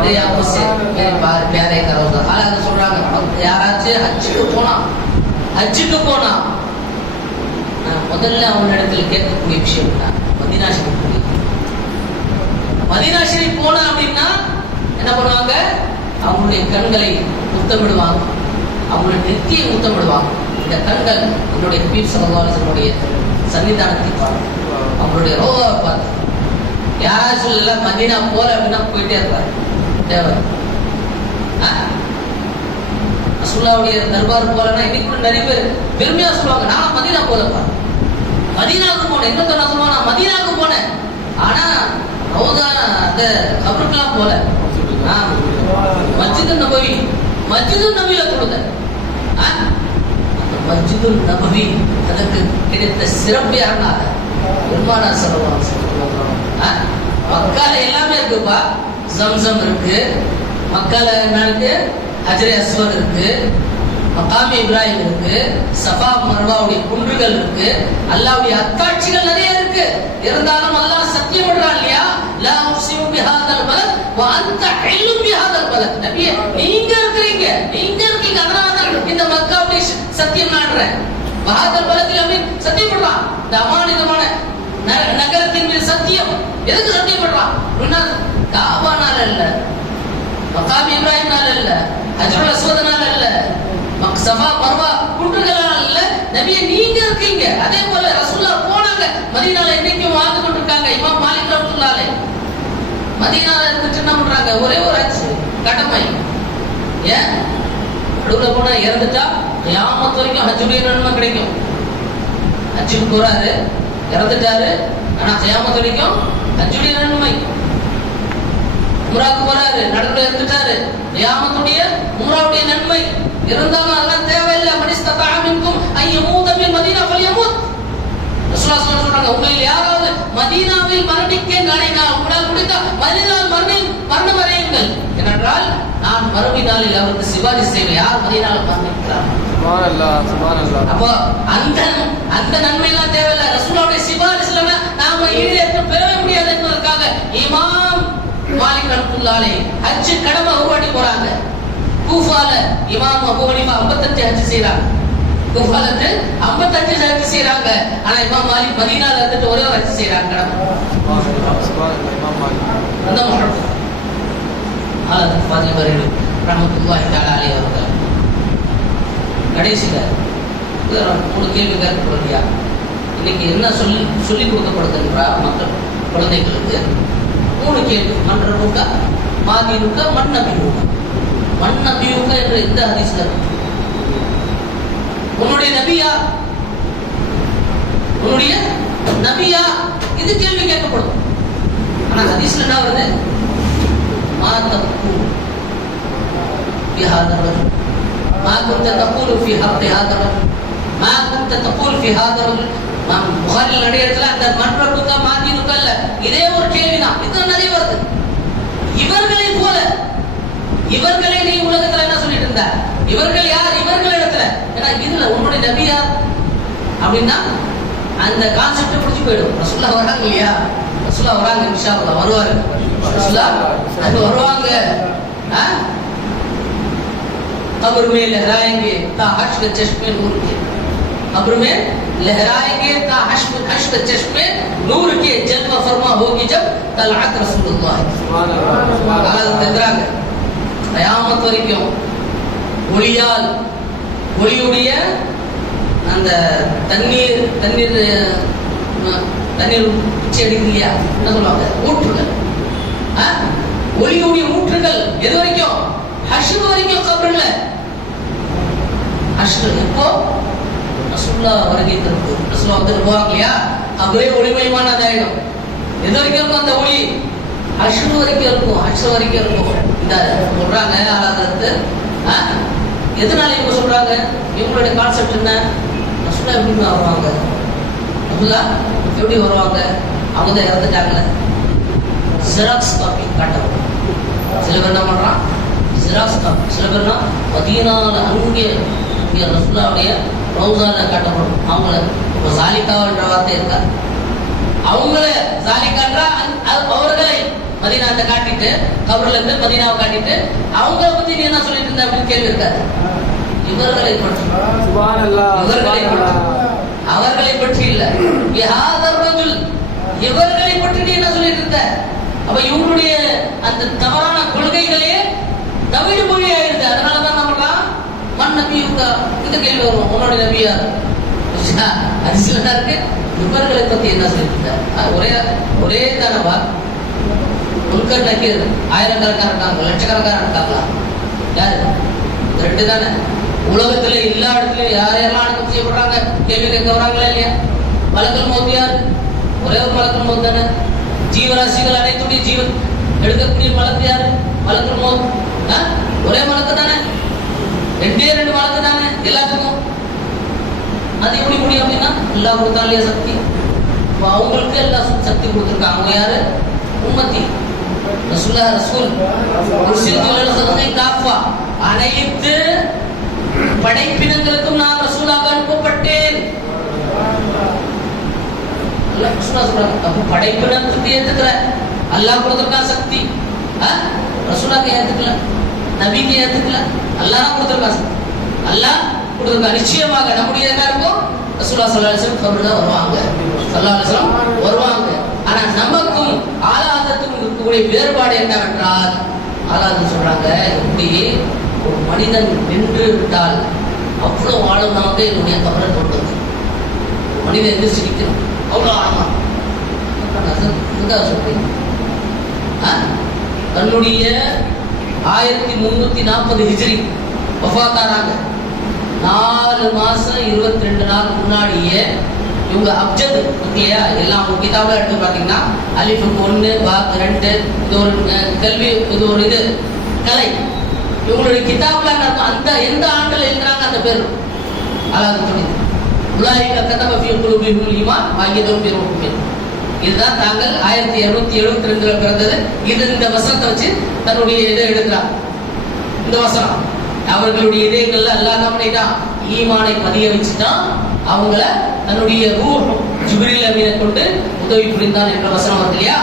मेरी आंखों से मेरे प्यारे का रोजा. हालांकि சொல்றாங்க யாராச்சும் ஹஜ்ஜுக்கு போனா நான் முதல்ல அவனிடத்தில் கேட்கக்கூடிய விஷயம் தான் மதீனா ஷரீஃப். மதீனா ஷரீஃப் போனா அப்படின்னா என்ன பண்ணுவாங்க? அவங்களுடைய கண்களை முத்தமிடுவாங்க, அவங்களுடைய நெத்தியை முத்தமிடுவாங்க. இந்த கண்கள் என்னுடைய ஹபீப் ஸல்லல்லாஹு அலைஹி வஸல்லம் சன்னிதானத்தை பார்த்து, அவங்களுடைய ரோதாவை பார்த்து. யாராச்சும் சொல்லல மதீனா போல அப்படின்னா போயிட்டே இருப்பாரு தேவை. ரசூலுல்லாஹ்வுடைய தர்பார் போலன்னா இன்னைக்கு கூட நிறைய பேர் பெருமையா சொல்லுவாங்க, நான் மதீனா போலப்பா, மதீனாவுக்கு போனேன். இன்னொருத்த நான் சொல்லுவாங்க, நான் மதீனாவுக்கு போனேன், ஆனா ரோதா அந்த கபருக்கெல்லாம் போல. மஸ்ஜிது நபியில தொழுத. மஸ்ஜிது நபவி அதற்கு கிடைத்த சிறப்பு யாருன்னா பெருமானார் ஸல்லல்லாஹு அலைஹி வஸல்லம். மக்கால எல்லாமே இருக்குப்பா, ஜம்சம் இருக்கு, மக்கால என்ன இருக்கு? ஹஜ்ரே அஸ்வத் இருக்கு, மகாம் இப்ராஹிம் இருக்கு, சஃபா மர்வாவுடைய குன்றுகள் இருக்கு, அல்லாஹ்வுடைய அத்தாட்சிகள் நிறைய இருக்கு. இருந்தாலும் அல்லாஹ் சத்தியம் பண்றான் இல்லையா, லா உக்ஸிமு பிஹாதல் பலத் வ அன்த ஹில்லும் பிஹாதல் பலத். நபியே நீங்க இருக்கீங்க, அதனால தான் இந்த மக்காவுடைய சத்தியம் நாடுறேன். பஹாதல் பலத்தில் அப்படி சத்தியம் பண்றான். இந்த அமானிதமான நகரத்தின் மீது சத்தியம். எதுக்கு சத்தியம் பண்றான்? காபானால இல்ல, மகாம் இப்ராஹிம்னால இல்ல, ஹஜ்ருல் அஸ்வத்னால இல்ல, சஃபா மர்வா குன்றுகளால இல்ல, நபியே நீங்க இருக்கீங்க. அதே போல ரசூலுல்லாஹ் போனாங்க மதீனால, இன்னைக்கும் வாழ்ந்து கொண்டிருக்காங்க. இமாம் மாலிக் ரஹ்மத்துல்லாஹி அலைஹி மதீனால இருந்துட்டு என்ன பண்றாங்க? ஒரே ஒரு ஹஜ் கடமை. ஏன் நடுவுல போனா இறந்துட்டா கியாமத் வரைக்கும் ஹஜ்ஜுடைய நன்மை கிடைக்கும். ஹஜ்ஜுக்கு போறாரு, இறந்துட்டாரு, ஆனா கியாமத் வரைக்கும் ஹஜ்ஜுடைய நன்மை. உம்ராக்கு போறாரு, நடுவுல இறந்துட்டாரு, கியாமத்துடைய உம்ராவுடைய நன்மை. இருந்தாலும் அதெல்லாம் தேவையில்லை. மனிஸ்ததா மின்கும் அன் யமூத பில் மதீனா ஃபல்யமூத். ரசூலுல்லாஹ் ஸல்லல்லாஹு அலைஹி வஸல்லம் சொல்றாங்க, உங்களில் யாராவது மதீனாவில் மரணிக்க நினைத்தால் உங்களால் முடிந்த மதீனாவில் மரணம் அடையுங்கள். ஏனென்றால் நான் மறுமை நாளில் அவருக்கு சிபாரிசு செய்வேன். யார் மதீனாவில் மரணிக்கிறார்? சுப்ஹானல்லாஹ், சுப்ஹானல்லாஹ். அப்போ அந்த நன்மை எல்லாம் தேவையில்லை. ரசூலுல்லாஹ்வுடைய சிபாரிசு இல்லைன்னா நாம ஈடேற்ற பெறவே முடியாது என்பதற்காக இமாம் மாலிக் ரஹ்மத்துல்லாஹி அலைஹி ஹஜ் கடமை உருவாட்டி போறாங்க. கூஃபால இமாம் அபூ ஹனீஃபா 55 ஹஜ் செய்றாங்க. கூஃபால 55 ஹஜ் செய்றாங்க. ஆனா இமாம் மாலிக் மதீனால இருந்துட்டு ஒரே ஒரு ஹஜ் செய்றாங்க கடமை. சுப்ஹானல்லாஹ், இமாம் மாலிக் அந்த முஹத்தம் ஹாலத் ஃபாதில் பரீலி ரஹ்மத்துல்லாஹி தஆலா அலைஹி அவர்கள் கடைசில ஒரு கேள்வி கேட்கப்படுறியா? இன்னைக்கு என்ன சொல்லி கொடுக்கப்படுதுன்றா மக்கள் குழந்தைகளுக்கு 3 கேள்வி. மன்றனுக்கா, மாதினுக்கா, மன்னபினுக்கா. மன்னபியுக்கா என்ற இந்த ஹதீஸ்ல உன்னுடைய நபியா, உன்னுடைய நபியா, இது கேள்வி கேட்கப்படும். ஆனா ஹதீஸ்ல என்ன வருது? மா தக்கூல் ஃபி ஹாதா ரஜுல், மா குன்த தக்கூல் ஃபி ஹக்கி ஹாதா ரஜுல், மா குன்த தக்கூல் ஃபி ஹாதா ரஜுல். புகாரில் நிறைய இடத்துல அந்த மன்றபுக்கா மாத்தினுக்கா இல்ல, இதே ஒரு கேள்விதான். இது நிறைய வருது. இவர்களை போல, இவர்களை நீ உலகத்துல என்ன சொல்லிட்டு இருந்த? இவர்கள் யார்? இவர்கள் இடத்துல ஏன்னா இதுல உன்னுடைய நபி யார் அப்படின்னா அந்த கான்செப்ட் புடிச்சு போயிடும். ரசூலுல்லாஹ் வராங்க இல்லையா? ரசூலுல்லாஹ் வராங்க, இன்ஷா அல்லாஹ் வருவாரு. ரசூலுல்லாஹ் அது வருவாங்க. कब्र में लहराएंगे ता हश्र चश्मे नूर के, कब्र में लहराएंगे ता हश्र चश्मे नूर के, जलवा फरमा होगी जब तलअत रसूलुल्लाह தென்றாங்க. கயாமத் வரைக்கும் ஒளியால், ஒளியுடைய அந்த தண்ணீர் தண்ணீர் தண்ணீர் பிச்சை எடுக்குது இல்லையா, என்ன சொல்லுவாங்க? ஊற்றுகள். ஒளியுடைய ஊற்றுகள் எது வரைக்கும்? ஹஷ்ர் வரைக்கும். கபர்ல ஹஷ்ர் எப்போ? ரசூலுல்லாஹ் வருகை தரும்போது. ரசூலுல்லாஹ் வந்து வருவாங்க இல்லையா, கபரே ஒளிமயமானதாயிடும். எது வரைக்கும் இருக்கும் அந்த ஒளி? ஹஷ்ர் வரைக்கும் இருக்கும். ஹஷ்ர் வரைக்கும் இருக்கும். இந்த சொல்றாங்க ஆளாகிறது. எதனால இவங்க சொல்றாங்க? இவங்களுடைய கான்செப்ட் என்ன? ரசூலுல்லாஹ் எப்படி வருவாங்க? ரசூலுல்லாஹ் எப்படி வருவாங்க? அவங்க தான் இறந்துட்டாங்கல்ல, ஜெராக்ஸ் காப்பி காட்டணும். சில பேர் என்ன பண்றான்? Xerox copy. சில பேர்னா மதீனால அங்கே ரசூலுல்லாஹ்வுடைய ரௌஸால காட்டப்படும். அவங்கள இப்போ ஜாலிகான்ற வார்த்தை இருக்கா, அவங்கள ஜாலிகான்றா அவர்களை மதீனாவை காட்டிட்டு, கபர்ல இருந்து மதீனாவை காட்டிட்டு அவங்கள பத்தி நீ என்ன சொல்லிட்டு இருந்த அப்படின்னு கேள்வி இருக்காது. இவர்களை பற்றி, இவர்களை பற்றி, அவர்களை பற்றி இல்ல. இவர்களை பற்றி நீ என்ன சொல்லிட்டு இருந்த? அப்ப இவங்களுடைய அந்த தவறான கொள்கைகளே தவிடு மொழி ஆயிடுது. அதனாலதான் நம்மளாம் மண் நபியுக்கா இந்த கேள்வி வரும், உன்னோட நபியார் அதிசயம் இருக்கு. இவர்களை பத்தி என்ன சொல்லிட்டு ஒரே ஒரே தானவா? முன்கர் நக்கீர் ஆயிரக்கணக்கான இருக்காங்க, லட்சக்கணக்கான இருக்காங்களா? யாரு? ரெண்டு தானே. உலகத்துல எல்லா இடத்துலயும் யாரெல்லாம் அடக்கம் செய்யப்படுறாங்க கேள்வி கேட்க வராங்களா இல்லையா? மலக்கல் மௌத் யார்? ஒரே ஒரு மலக்கல் மௌத் தானே. ஜீவராசிகள் அனைத்துடைய ஜீவன் எடுக்கக்கூடிய மலக்கு யாரு? மலக்கல் மௌத். ஒரே மலக்கு தானே. ரெண்டு மலக்கு தானே எல்லாத்துக்கும். அது எப்படி முடியும் அப்படின்னா எல்லா கொடுத்தாலே சக்தி. அவங்களுக்கு எல்லா சக்தி கொடுத்துருக்காங்க. அவங்க யாரு? உம்மத்தி ரசூலுல்லாஹ். ரசூல் காஃபா, அனைத்து படைப்பினங்களுக்கும் நான் ரசூலாக அனுப்பப்பட்டேன். அப்ப படைப்பினத்துக்கு ஏத்துக்கிற அல்லாஹ் கொடுத்திருக்கான் சக்தி. ரசூலாக்கு ஏத்துக்கல, நபிக்கு ஏத்துக்கல, அல்லாஹ் கொடுத்திருக்கான் சக்தி. அல்லாஹ் கொடுத்திருக்கான். நிச்சயமாக நம்முடைய என்ன இருக்கும்? ரசூலுல்லாஹ் ஸல்லல்லாஹு அலைஹி வஸல்லம் கபர்ல வருவாங்க, ஸல்லல்லாஹு அலைஹி வஸல்லம் வருவாங்க. ஆனா நமக்கும் ஆலாதத்துக்கும் இருக்கக்கூடிய வேறுபாடு என்னவென்றால், ஆலாதம் சொல்றாங்க இப்படி ஒரு மனிதன் நின்று விட்டால் அவ்வளவு ஆழம் நமக்கு என்னுடைய கபரை தொட்டது. மனிதன் எந்திரிச்சு நிற்கணும் அவ்வளவு ஆழமா சொல்றீங்க. தன்னுடைய 1340 ஹிஜ்ரி வஃபாத்தானாங்க. 4 மாசம் 22 நாள் முன்னாடியே இவங்க அப்ஜத் இல்லையா, எல்லாம் உங்க கிதாபுல எடுத்து பாத்தீங்கன்னா அலிஃபுக்கு 1 பாக்கு 2 இது ஒரு கல்வி, இது ஒரு இது கலை. இவங்களுடைய கிதாபுல அந்த எந்த ஆண்டுல எழுதுறாங்க அந்த பேர் அல்லாஹ் சொல்லுது. உலாயிக கதப ஃபீ குலூபிஹில் ஈமான் வஅய்யதுஹும் பிருஹும் மின். இதுதான் தாங்கள் 1272 பிறந்தது. இது இந்த வசனத்தை வச்சு தன்னுடைய இதை எடுக்கிறார். இந்த வசனம் அவர்களுடைய இதயங்கள்ல அல்லாஹ் என்ன பண்ணிட்டான்? ஈமானை பதிய வச்சுட்டான். அவங்கள தன்னுடைய ரூஹ் ஜிப்ரீல் அமீனை கொண்டு உதவி புரிந்தான் என்ற வசனம் வருது இல்லையா?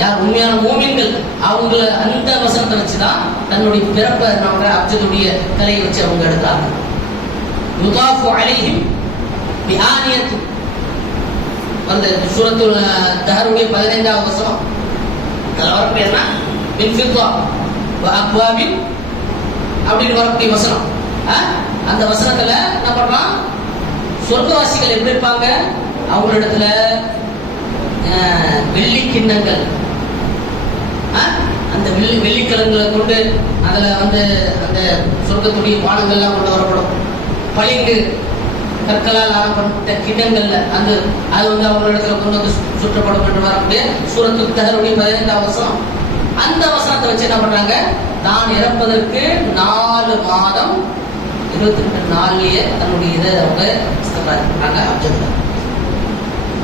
யார் உண்மையான மூமின்கள் அவங்கள அந்த வசனத்தை வச்சுதான் தன்னுடைய பிறப்பை நம்ம அப்ஜதுடைய கலையை வச்சு அவங்க எடுத்தாங்க. யுதாஃபு அலைஹிம் பிஆனியத் அந்த சூரத்துல் தஹருடைய 15வது வசனம். அதுல வரக்கூடிய என்ன? மின் ஃபித்தா வ அக்வாபின் அப்படின்னு வரக்கூடிய வசனம். அந்த வசனத்துல என்ன பண்றான்? சொர்க்கவாசிகள் எப்படி இருப்பாங்க? அவங்களிடத்துல வெள்ளி கிண்ணங்கள், அந்த வெள்ளிக்கிழங்குகளை கொண்டு அதுல வந்து அந்த சொர்க்கத்துடைய பானங்கள்லாம் கொண்டு வரப்படும். பளிங்கு கற்களால் ஆரம்பட்ட கிடங்கள்ல அது வந்து அவங்களிடத்துல கொண்டு வந்து சுற்றப்படும் என்று வரக்கூடிய சூரத்து தஹருடைய 15வது வசனம். அந்த வசனத்தை வச்சு என்ன பண்றாங்க, தான் இறப்பதற்கு 4 மாதம் 22 நாள்லயே தன்னுடைய இதை அவங்க பண்றாங்க. அப்ஜெக்ட்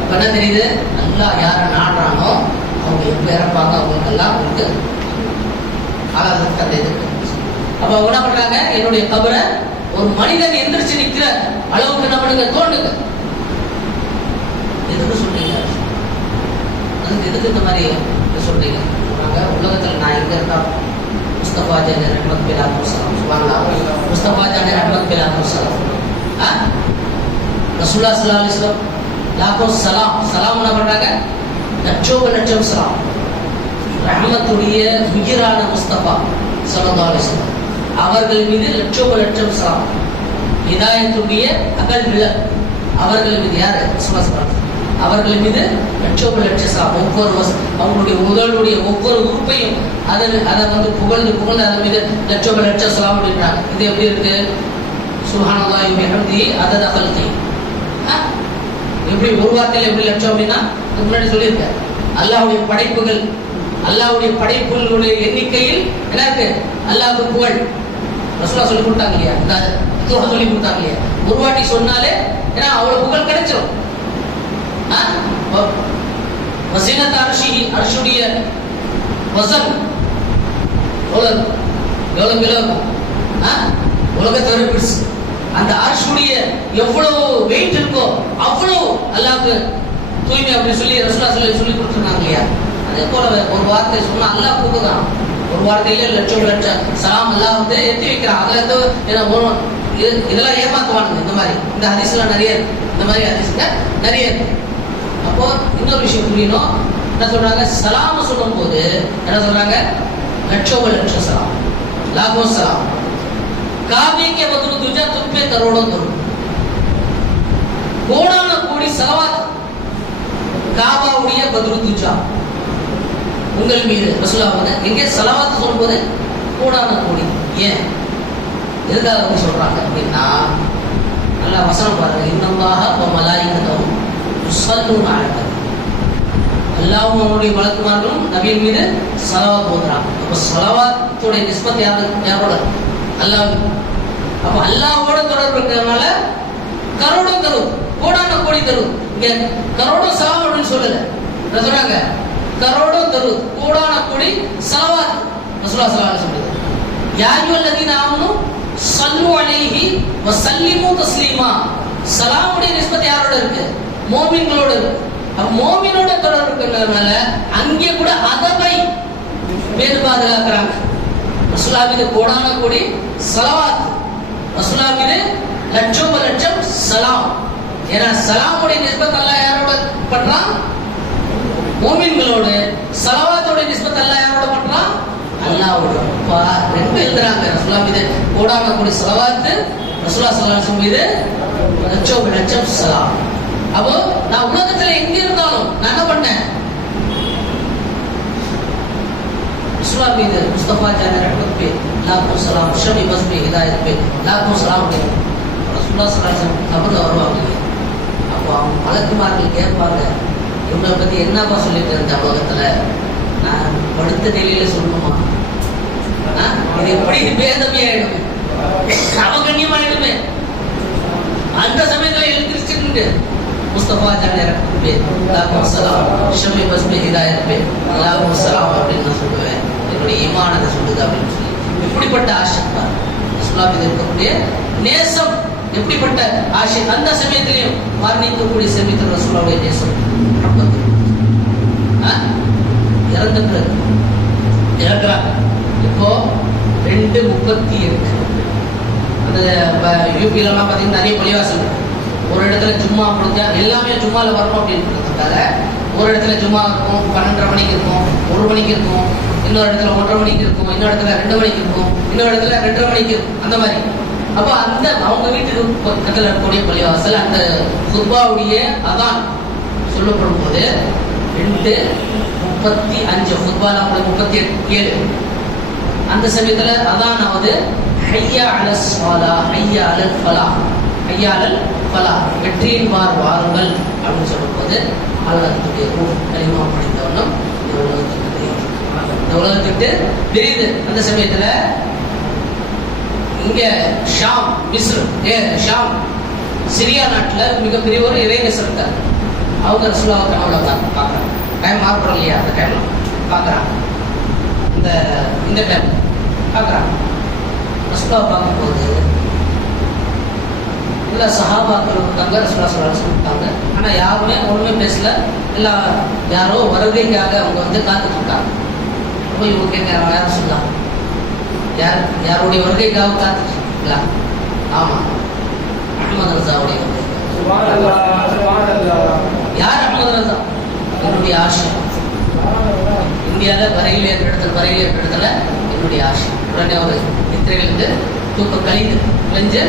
அப்ப என்ன தெரியுது, அல்லாஹ் யாரை நாடுறானோ அவங்க எப்ப இறப்பாங்க அவங்களுக்கெல்லாம் அவங்களுக்கு ஆகாததுக்கு அந்த இது. அப்ப அவங்க என்ன பண்றாங்க, என்னுடைய கபரை ஒரு மனிதன் எந்திரிச்சு நிக்கிற அளவுக்கு என்ன பண்ணுங்க தோண்டுங்க. எதுக்கு சொல்றீங்க, அதுக்கு எதுக்கு இந்த மாதிரி சொல்றீங்க? உலகத்துல நான் எங்க இருந்தா முஸ்தபா ஜானி ரஹ்மத் பிலாத்து சலாம் சுப்ஹானல்லாஹ், முஸ்தபா ஜானி ரஹ்மத் பிலாத்து சலாம், ரசூலுல்லாஹ் ஸல்லல்லாஹு அலைஹி வஸல்லம் லாக்கோ சலாம், சலாம் என்ன பண்றாங்க, லட்சம் சலாம். ரஹ்மத்துடைய உயிரான முஸ்தபா ஸல்லல்லாஹு அலைஹி வஸல்லம் அவர்கள் மீது லட்சம் சலாம். ஹிதாயத்துடைய அகல் விளக் அவர்கள் மீது, யாரு ரசூலுல்லாஹ் அவர்கள் மீது லட்சம் சலாம். ஒவ்வொரு அவங்களுடைய உடலுடைய ஒவ்வொரு உறுப்பையும் அதை வந்து புகழ்ந்து அதன் மீது லட்சம் சலாம் அப்படின்றாங்க. இது எப்படி இருக்கு, சுப்ஹானல்லாஹி வ பிஹம்திஹி அதத கல்கி. எப்படி ஒரு வார்த்தையில எப்படி லட்சம் அப்படின்னா முன்னாடி சொல்லியிருக்க, அல்லாஹ்வுடைய படைப்புகள், அல்லாஹ்வுடைய படைப்புகளுடைய எண்ணிக்கையில் என்ன இருக்கு, அல்லாஹ்வுக்கு புகழ். ரசூலுல்லாஹ் சொல்லி கொடுத்தாங்க இல்லையா, இந்த சொல்லி கொடுத்தாங்க இல்லையா, ஒரு வாட்டி சொன்னாலே ஏன்னா அவ்வளவு புகழ் கிடைச்சிடும். வஸீனத் அர்ஷிஹி, அர்ஷுடைய வஸன் எவ்வளவு கிலோ இருக்கும், உலகத்தோட பெருசு. அந்த அர்ஷுடைய எவ்வளவு வெயிட் இருக்கோ அவ்வளவு அல்லாஹ்வுக்கு தூய்மை அப்படின்னு சொல்லி ரசூலுல்லாஹ் சொல்லி கொடுத்துருக்காங்க இல்லையா. அதே போல ஒரு வார்த்தை சொன்னா அல்லாஹ் கூப்பிடுறான், ஒரு வார்த்தையில லட்சம் சலாம் அல்லாஹ் வந்து எத்தி வைக்கிறான். அதுல இதெல்லாம் ஏமாத்துவானுங்க. இந்த மாதிரி இந்த ஹதீஸ்லாம் நிறைய இந்த மாதிரி ஹதீஸ்ல நிறைய இருக்கு. அப்போ இன்னொரு விஷயம் புரியணும், என்ன சொல்றாங்க, சலாம சொல்லும் போது என்ன சொல்றாங்க, லட்சம் சலாம், லாகோ சலாம். காபே கே பத்ரு துஜா துப்பே கரோடோं கரும், கோடான கோடி சலவாத் காபாவுடைய பத்ரு துஜா உங்கள் மீது ரசூலுல்லாஹ் வந்து எங்கே சலவாத் சொல்லும்போது கோடான கோடி. ஏன் எதுக்காக அவங்க சொல்றாங்க அப்படின்னா, நல்லா வசனம் பாருங்க, இன்னல்லாஹ வ மலாயிகத்துஹு யுஸல்லூன அலன், அல்லாஹ்வும் அவருடைய மலக்குமார்களும் நபியின் மீது ஸலவாத் ஓதுறாங்க. அப்ப ஸலவாத்தோட நிஸ்பத் யாரோட, அல்லாஹ். அப்ப அல்லாஹ்வோட தொடர்பு இருக்கிறதுனால கரோடம் தரும், கோடான கோடி தரும். இங்க கரோடம் சலாம் அப்படின்னு சொல்லல, சொல்றாங்க கரோடம் தரும், கோடான கோடி ஸலவாத் ரசூலுல்லாஹ் ஸல்லல்லாஹு அலைஹி வஸல்லம். யா அய்யுஹல்லதீன ஆமனு ஸல்லு அலைஹி வ ஸல்லிமு தஸ்லீமா. சலாமுடைய நிஸ்பத் யாரோட இருக்கு, மோமின்களோட இருக்கு. அப்ப மோமினோட தொடர்பு இருக்கிறதுனால அங்கே கூட அதவை பேர் பாதுகாக்கிறாங்க. ரசூலுல்லாஹ் மீது கோடான கோடி ஸலவாத், ரசூலுல்லாஹ் மீது லட்சம் சலாம். ஏன்னா சலாமுடைய நிஸ்பத் அல்லாஹ் யாரோட பண்றான், மோமின்களோட. ஸலவாத்தோட நிஸ்பத் அல்லாஹ் யாரோட பண்றான், அல்லாஹ்வோட. ரெண்டு எழுதுறாங்க, ரசூலுல்லாஹ் மீது கோடான கோடி ஸலவாத், ரசூலுல்லாஹ் ஸல்லல்லாஹு அலைஹி வஸல்லம் மீது லட்சம் சலாம். அப்போ நான் உலகத்துல எங்க இருந்தாலும் நான் என்ன பண்ணேன், ரசூலுல்லாஹ் மீது முஸ்தபா ஜானி ரஹ்மத் பே லாக்கோ சலாம், ஷமி பஸ்மி ஹிதாயத் பே லாக்கோ சலாம். ரசூலுல்லாஹ் ஸல்லல்லாஹு அலைஹி வஸல்லம் கபர்ல வருவாங்க. அப்போ அவங்க மலக்குமார்கள் கேட்பாங்க, இவங்களை பத்தி என்னப்பா சொல்லிட்டு இருந்த உலகத்துல, நான் படுத்த நிலையில சொல்லணுமா, இது எப்படி பேதமே ஆயிடுமே, அவகண்ணியமாயிடுமே. அந்த சமயத்துல எழுந்திருச்சுட்டு முஸ்தபா ஜானி ரஹ்மத் பே லாக்கோ சலாம், ஷமி பஸ்மி ஹிதாயத் பே லாக்கோ சலாம் அப்படின்னு நான் சொல்லுவேன். என்னுடைய ஈமான் அதை சொல்லுது அப்படின்னு சொல்லி. எப்படிப்பட்ட ஆஷிக் ரசூலுல்லாஹ் மீது இருக்கக்கூடிய நேசம், எப்படிப்பட்ட ஆஷிக். அந்த சமயத்திலையும் மரணிக்கக்கூடிய சமயத்தில் ரசூலுல்லாஹ்வுடைய நேசம் இறந்துட்டு இறக்குறாங்க. இப்போ 2:38 அந்த யூபிலாம் பார்த்தீங்கன்னா நிறைய பள்ளிவாசல் இருக்கு. ஒரு இடத்துல ஜும்மா முடிஞ்சா எல்லாமே ஜும்மால வரணும் அப்படின்றதுக்காக ஒரு இடத்துல ஜும்மா இருக்கும், 12:30 மணிக்கு இருக்கும், 1 மணிக்கு இருக்கும், இன்னொரு இடத்துல 1:30 மணிக்கு இருக்கும், இன்னொரு இடத்துல 2 மணிக்கு இருக்கும், இன்னொரு இடத்துல 2:30 மணிக்கு இருக்கும், அந்த மாதிரி. அப்போ அந்த அவங்க வீட்டுக்கு பக்கத்தில் இருக்கக்கூடிய பள்ளிவாசல் அந்த குர்பாவுடைய அதான் சொல்லப்படும் போது 2:35 குர்பால 37 அந்த சமயத்தில் அதான் ஆகுது, ஹய்யா அலஸ் ஸலா ஹய்யா அலல் ஃபலாஹ், ஹய்யா அலல் பலா வெற்றியின் பார் வாருங்கள் அப்படின்னு சொல்லும்போது அல்லாஹ்வுடைய ரூஹ் கலிமா படித்தவனும் இந்த உலகத்துக்கு பிரியுது. அந்த சமயத்துல இங்க ஷாம் ஷாம் சிரியா நாட்டுல மிகப்பெரிய ஒரு இறைநேசர் இருக்கார். அவங்க ரசூலுல்லாஹ் கனவுல பார்க்கறாங்க. டைம் மாறுறோம் இல்லையா, அந்த டைம்ல பார்க்கறாங்க. இந்த டைம் பார்க்கறாங்க. ரசூலுல்லாஹ் பார்க்கும்போது எல்லா சஹாபாக்கள் இருக்காங்க, ரசூலுல்லாஹ் ஸல்லல்லாஹு அலைஹி வஸல்லம் இருக்காங்க. ஆனா யாருமே ஒண்ணுமே பேசல. எல்லாம் யாரோ வருகைக்காக அவங்க வந்து காத்துட்டு இருக்காங்க. போய் இவங்க கேட்கிறாங்க, யாரும் சொல்லலாம், யாருடைய வருகைக்காக காத்துட்டு? ஆமா, அஹ்மது ரஸாவுடைய வருகை. யார் அஹ்மது ரஸா? என்னுடைய ஆஷா. இந்தியாவில் வரையில் ஏற்ற இடத்துல என்னுடைய ஆஷா. உடனே ஒரு நித்திரையிலிருந்து தூக்கம் கழிஞ்சு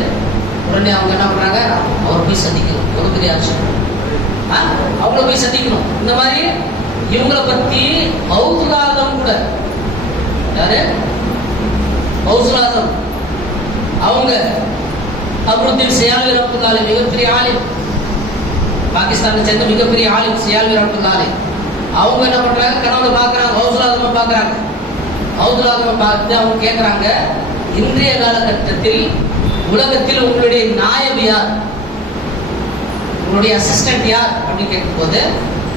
உடனே அவங்க என்ன பண்றாங்க, அவர் போய் சந்திக்கணும். ஒரு பெரிய ஆஷா, அவங்கள போய் சந்திக்கணும். இந்த மாதிரி இவங்களை பத்தி பௌதுலாதம் கூட, யாரு பௌதுலாதம், அவங்க அப்ருத்தீன் சியால்வி ரஹ்மத்துல்லாஹி அலைஹி, மிகப்பெரிய ஆலிம், பாகிஸ்தானை சேர்ந்த மிகப்பெரிய ஆலிம் சியால்வி ரஹ்மத்துல்லாஹி அலைஹி. அவங்க என்ன பண்றாங்க, கனவுல பாக்குறாங்க, பௌதுலாதம பாக்குறாங்க. பௌதுலாதம பார்த்து அவங்க கேட்கறாங்க, இன்றைய காலகட்டத்தில் உலகத்தில் உங்களுடைய நாயப் யார், உங்களுடைய அசிஸ்டன்ட் யார் அப்படின்னு கேட்கும்போது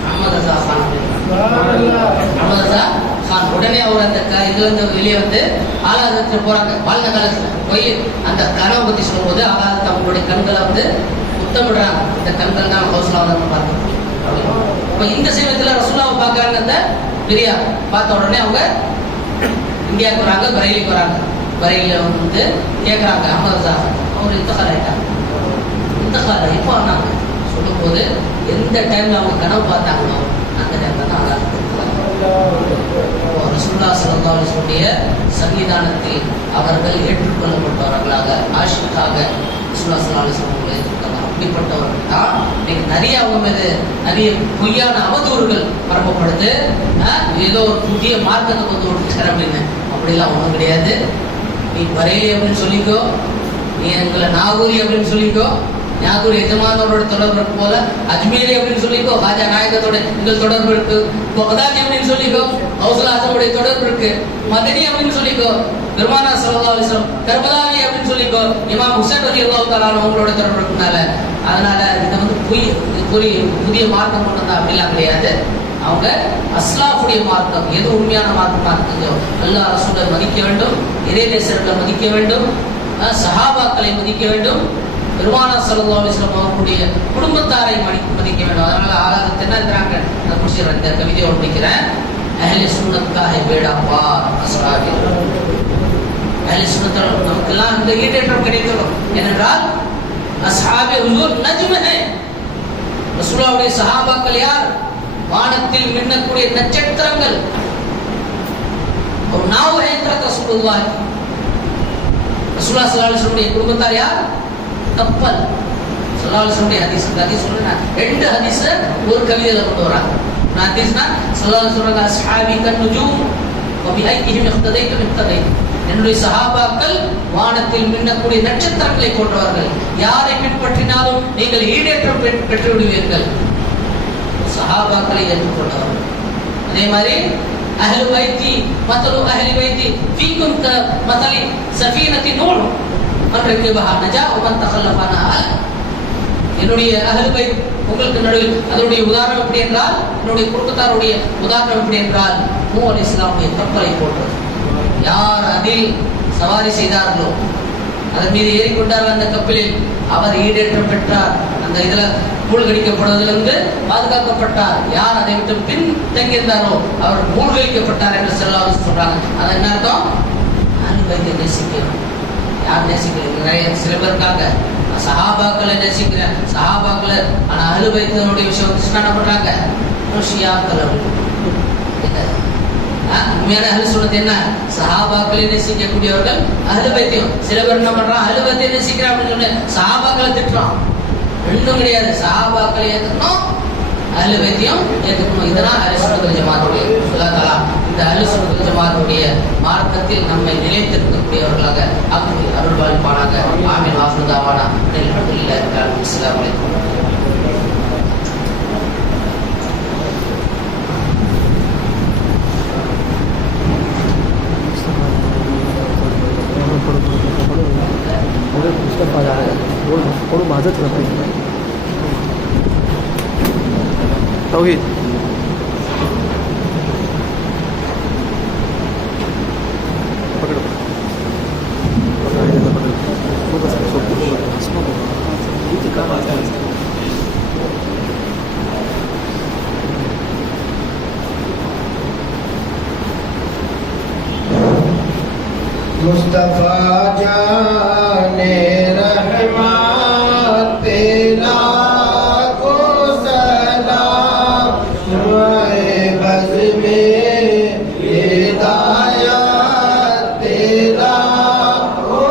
அஹ்மது ரஸா கான். அஹ்மது ரஸா கான் உடனே அவர் அந்த இதுல இருந்து வெளியே வந்து ஆலாதத்துல போறாங்க. வாழ்ந்த காலத்துல போய் அந்த கனவை பத்தி சொல்லும்போது ஆலாதத்தை அவங்களுடைய கண்களை வந்து முத்தமிடுறாங்க. இந்த கண்கள் தான் ரசூலுல்லாஹ் பார்க்கணும். அப்ப இந்த சமயத்துல ரசூலுல்லாஹ் பார்க்கறாங்க. அந்த பிரியா பார்த்த உடனே அவங்க இந்தியாவுக்கு வராங்க, பரேலிக்கு வராங்க. பரேலியில வந்து கேட்கறாங்க, அஹ்மது ரஸா அவர் இன்தகால் ஆயிட்டாங்க. இன்தகால் எப்போ ஆனாங்க சொல்லும்போது எந்த டைம்ல அவங்க கனவு பார்த்தாங்களோ அந்த டைம்ல தான் ஆலாத ரசூலுல்லாஹ் ஸல்லல்லாஹு அலைஹி வஸல்லம் சன்னிதானத்தில் அவர்கள் ஏற்றுக்கொள்ளப்பட்டவர்களாக, ஆஷிக்காக ரசூலுல்லாஹ் ஸல்லல்லாஹு அலைஹி வஸல்லம் ஏற்றுக்கொண்டாங்க. அப்படிப்பட்டவர்கள் தான் இன்னைக்கு நிறைய அவங்க மீது நிறைய பொய்யான அவதூறுகள் பரப்பப்படுது. ஏதோ ஒரு புதிய மார்க்கத்தை கொண்டு விட்டுட்டார் அப்படின்னு. அப்படிலாம் ஒன்றும் கிடையாது. நீ பரேலி அப்படின்னு சொல்லிக்கோ, நீ எங்களை நாகூரி அப்படின்னு சொல்லிக்கோ, நாகூர் எஜமானோட தொடர்பு இருக்கு போல அஜ்மீரி அப்படின்னு சொல்லிக்கோ, ராஜா நாயகத்தோட எங்கள் தொடர்பு இருக்கு, பகதாதி அப்படின்னு சொல்லிக்கோ, ஹவுசுல் ஆசமுடைய தொடர்பு இருக்கு, மதனி அப்படின்னு சொல்லிக்கோ, பெருமானா ஸல்லல்லாஹு அலைஹி வஸல்லம் கர்பலாவி அப்படின்னு சொல்லிக்கோ, இமாம் ஹுசைன் ரலியல்லாஹு தஆலா அவங்களோட தொடர்பு இருக்கனால அதனால இதை வந்து புதிய மார்க்கம் கொண்டு வந்தா அப்படிலாம் கிடையாது. அவங்க அஸ்லாஃபுடைய மார்க்கம், எது உண்மையான மார்க்கமா இருக்குதோ அல்லாஹ் ரசூலை மதிக்க வேண்டும், இறைநேசர்களை மதிக்க வேண்டும், சஹாபாக்களை மதிக்க வேண்டும், பெருமானார் ஸல்லல்லாஹு அலைஹி வஸல்லம் அவர்களுடைய குடும்பத்தாரை மதிக்க வேண்டும். அதனால ஆளாத என்ன இருக்கிறாங்க, அதை முடிச்சிடுறேன். இந்த கவிதையோடு முடிக்கிறேன். அஹ்லே சுன்னத் கா ஹை பேடா பார் அஸ்ஹாபி. அஹ்லே சுன்னத் நமக்கெல்லாம் இந்த ஈடேற்றம் கிடைக்கணும். ஏனென்றால் அஸ்ஹாபி ஹுசூர் நஜ்ம் ஹை. ரசூலுல்லாஹ்வுடைய சஹாபாக்கள் யார்? வானத்தில் மின்னக்கூடிய நட்சத்திரங்கள். ஒரு நாவ் ஹை தரத் ரசூலுல்லாஹ். ரசூலுல்லாஹ் ஸல்லல்லாஹு அலைஹி வஸல்லம் குடும்பத்தார் யார்? கப்பல். ஸல்லல்லாஹு அலைஹி வஸல்லம் ஹதீஸ் சொல்றேன். ரெண்டு ஹதீஸ் ஒரு கவிதையில கொண்டு வராங்க. ஹதீஸ்னா ஸல்லல்லாஹு அலைஹி வஸல்லம் அஸ்ஹாபி கன்னுஜூம் வபிஐஹிம் இஹ்ததைதும் இஹ்ததைதும். என்னுடைய சஹாபாக்கள் வானத்தில் மின்னக்கூடிய நட்சத்திரங்களை போன்றவர்கள். யாரை பின்பற்றினாலும் நீங்கள் ஈடேற்றம் பெற்று விடுவீர்கள். சஹாபாக்களை ஏற்றுக்கொண்டவர்கள். அதே மாதிரி அஹ்லு பைத்தி மதலு அஹ்லி பைத்தி ஃபீக்கும் மதலி சஃபீனத்தி நூஹ் மன்ரகிபஹா நஜா வமன் தகல்லஃபனா. என்னுடைய அஹ்லு பைத் உங்களுக்கு நடுவில் அதனுடைய உதாரணம் எப்படி என்றால், என்னுடைய குடும்பத்தாருடைய உதாரணம் எப்படி என்றால் நூஹ் அலைஹிஸ்ஸலாமுடைய கப்பலை போன்றது. யார் அதில் சவாரி செய்தார்களோ, அதன் மீது ஏறிக்கொண்டார்கள் அந்த கப்பலில், அவர் ஈடேற்றம் பெற்றார். அந்த இதுல மூழ்கடிக்கப்படுவதிலிருந்து பாதுகாக்கப்பட்டார். யார் அதை விட்டு பின் தங்கியிருந்தாரோ அவர் மூழ்கடிக்கப்பட்டார் என்று ஸல்லல்லாஹு சொல்றாங்க. அது என்ன அர்த்தம்? அஹ்லு பைத்தை நேசிக்கிறோம். யார் நேசிக்கிறீங்க? நிறைய சில பேர் இருக்காங்க, சஹாபாக்களை நேசிக்கிறேன், சஹாபாக்களை, ஆனா அஹ்லு பைத்தினுடைய விஷயம் என்ன பண்றாங்க? ஷியாக்கள். உண்மையான அஹ்லு சுன்னத் என்ன? சஹாபாக்களை நேசிக்கக்கூடியவர்கள் அஹ்லு பைத்தையும். சில பேர் என்ன பண்றான், அஹ்லு பைத்தை நேசிக்கிறான் அப்படின்னு சொல்லி சஹாபாக்களை திட்டுறான். ரெண்டும் கிடையாது. சஹாபாக்களை ஏற்கணும், அஹ்லு பைத்தையும் ஏற்கணும். இதெல்லாம் அஹ்லு சுன்னத் வல் ஜமாஅத்துடைய. அல்லாஹ் தஆலா இந்த இந்த அஹ்லுஸ் சுன்னத் ஜமாத்துடைய மார்க்கத்தில் நம்மை நிலைத்திருக்கக்கூடியவர்களாக ஆக்கி அருள்வாழ்ப்பானாக. ஆமீன். ஆஃபிதாவானா அல்ஹம்துலில்லாஹி ரப்பில் ஆலமீன். அஸ்ஸலாமு அலைக்கும். तौहीद पकड़ो मुस्तफा जाने रहमान तेरा को सलाम शुमाए बज़ में हिदायत तेरा को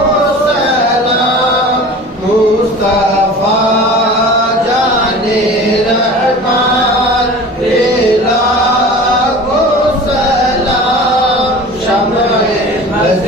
सलाम मुस्तफा जाने रहमान तेरा को सलाम शुमाए बज़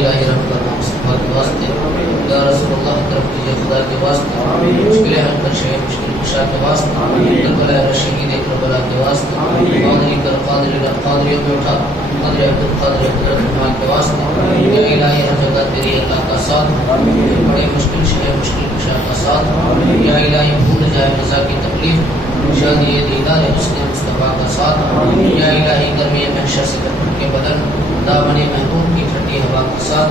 इलाही रहम करना मुस्तफा के वास्ते, या रसूलुल्लाह तरफ कीजिए खुदा के वास्ते, मुश्किल हल कर शे मुश्किल कुशा के वास्ते, करबला रशीद करबला के वास्ते, कादरी कर कादरियों में उठा कादर कुदरत रहमान के वास्ते, या इलाही हर जगह तेरी अता का साथ, बड़े मुश्किल शे मुश्किल कुशा का साथ, या इलाही भूल जाए रज़ा की तकलीफ, शादी दीदार हुस्न मुस्तफा का साथ, या इलाही गर्मी महशर से के बदन दामन महबूब की ठंडी हवा के साथ,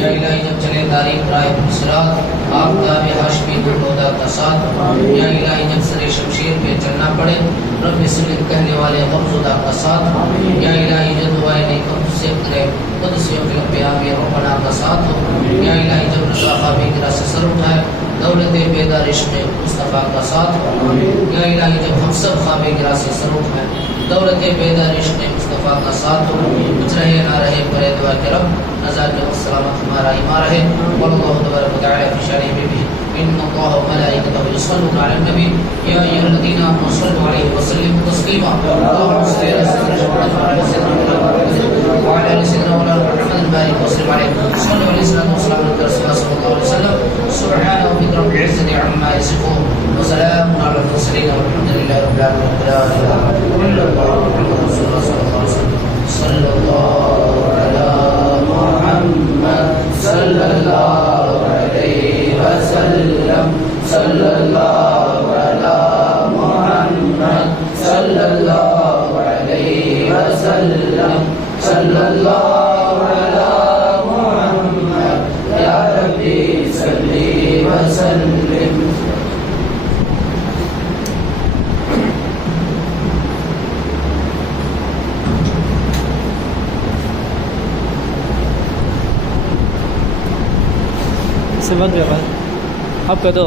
या इलाही जब चले तारीख राय सिरात आफ़ताब हाशमी गुलबोदा का साथ, या इलाही जब सरे शमशीर पे चलना पड़े रब सिलिम कहने वाले गमज़ुदा का साथ, या इलाही जब दुआएं नहीं कब से करे खुद से पे आगे रोपना का साथ हो, या इलाही जब रज़ा ख़ाबी गिरा से सर उठाए दौलत बेदार इश्क़ मुस्तफ़ा का साथ हो, या इलाही जब हम सब ख़ाबी गिरा से सर उठाए दौलत बेदार इश्क़ मुस्तफ़ा का साथ हो, कुछ रहे ना रहे परे दुआ के रब नज़ार में सलामत हमारा ईमान रहे। वल्लाहु तबारक व तआला फी शानी में भी इन्नल्लाह व मलाइकतहु युसल्लूना अलन नबी या अय्युहल्लज़ीना आमनू सल्लु अलैहि व सल्लिमू तस्लीमा अल्लाहुम्मा सल्लि अला सय्यिदिना मुहम्मद व अला आलि सय्यिदिना मौलाना मुहम्मद बारिक व सल्लिम अलैहि सल्लल्लाहु अलैहि वसल्लम सल्लल्लाहु अलैहि वसल्लम सुब्हान रब्बिका रब्बिल इज़्ज़ति अम्मा यसिफून व सलामुन अलल मुरसलीन वल्हम्दुलिल्लाहि रब्बिल आलमीन। ला इलाहा इल्लल्लाह मुहम्मदुर रसूलुल्लाह सल्लल्लाहु अला मुहम्मद सल्लल्लाहु अलैहि वसल्लम सल्लल्लाहु अला मुहम्मद सल्लल्लाहु अलैहि वसल्लम सल्लल्लाहु अला मुहम्मद या रब्बी सल्ली व सल्लिम। से बंद कर आप कर दो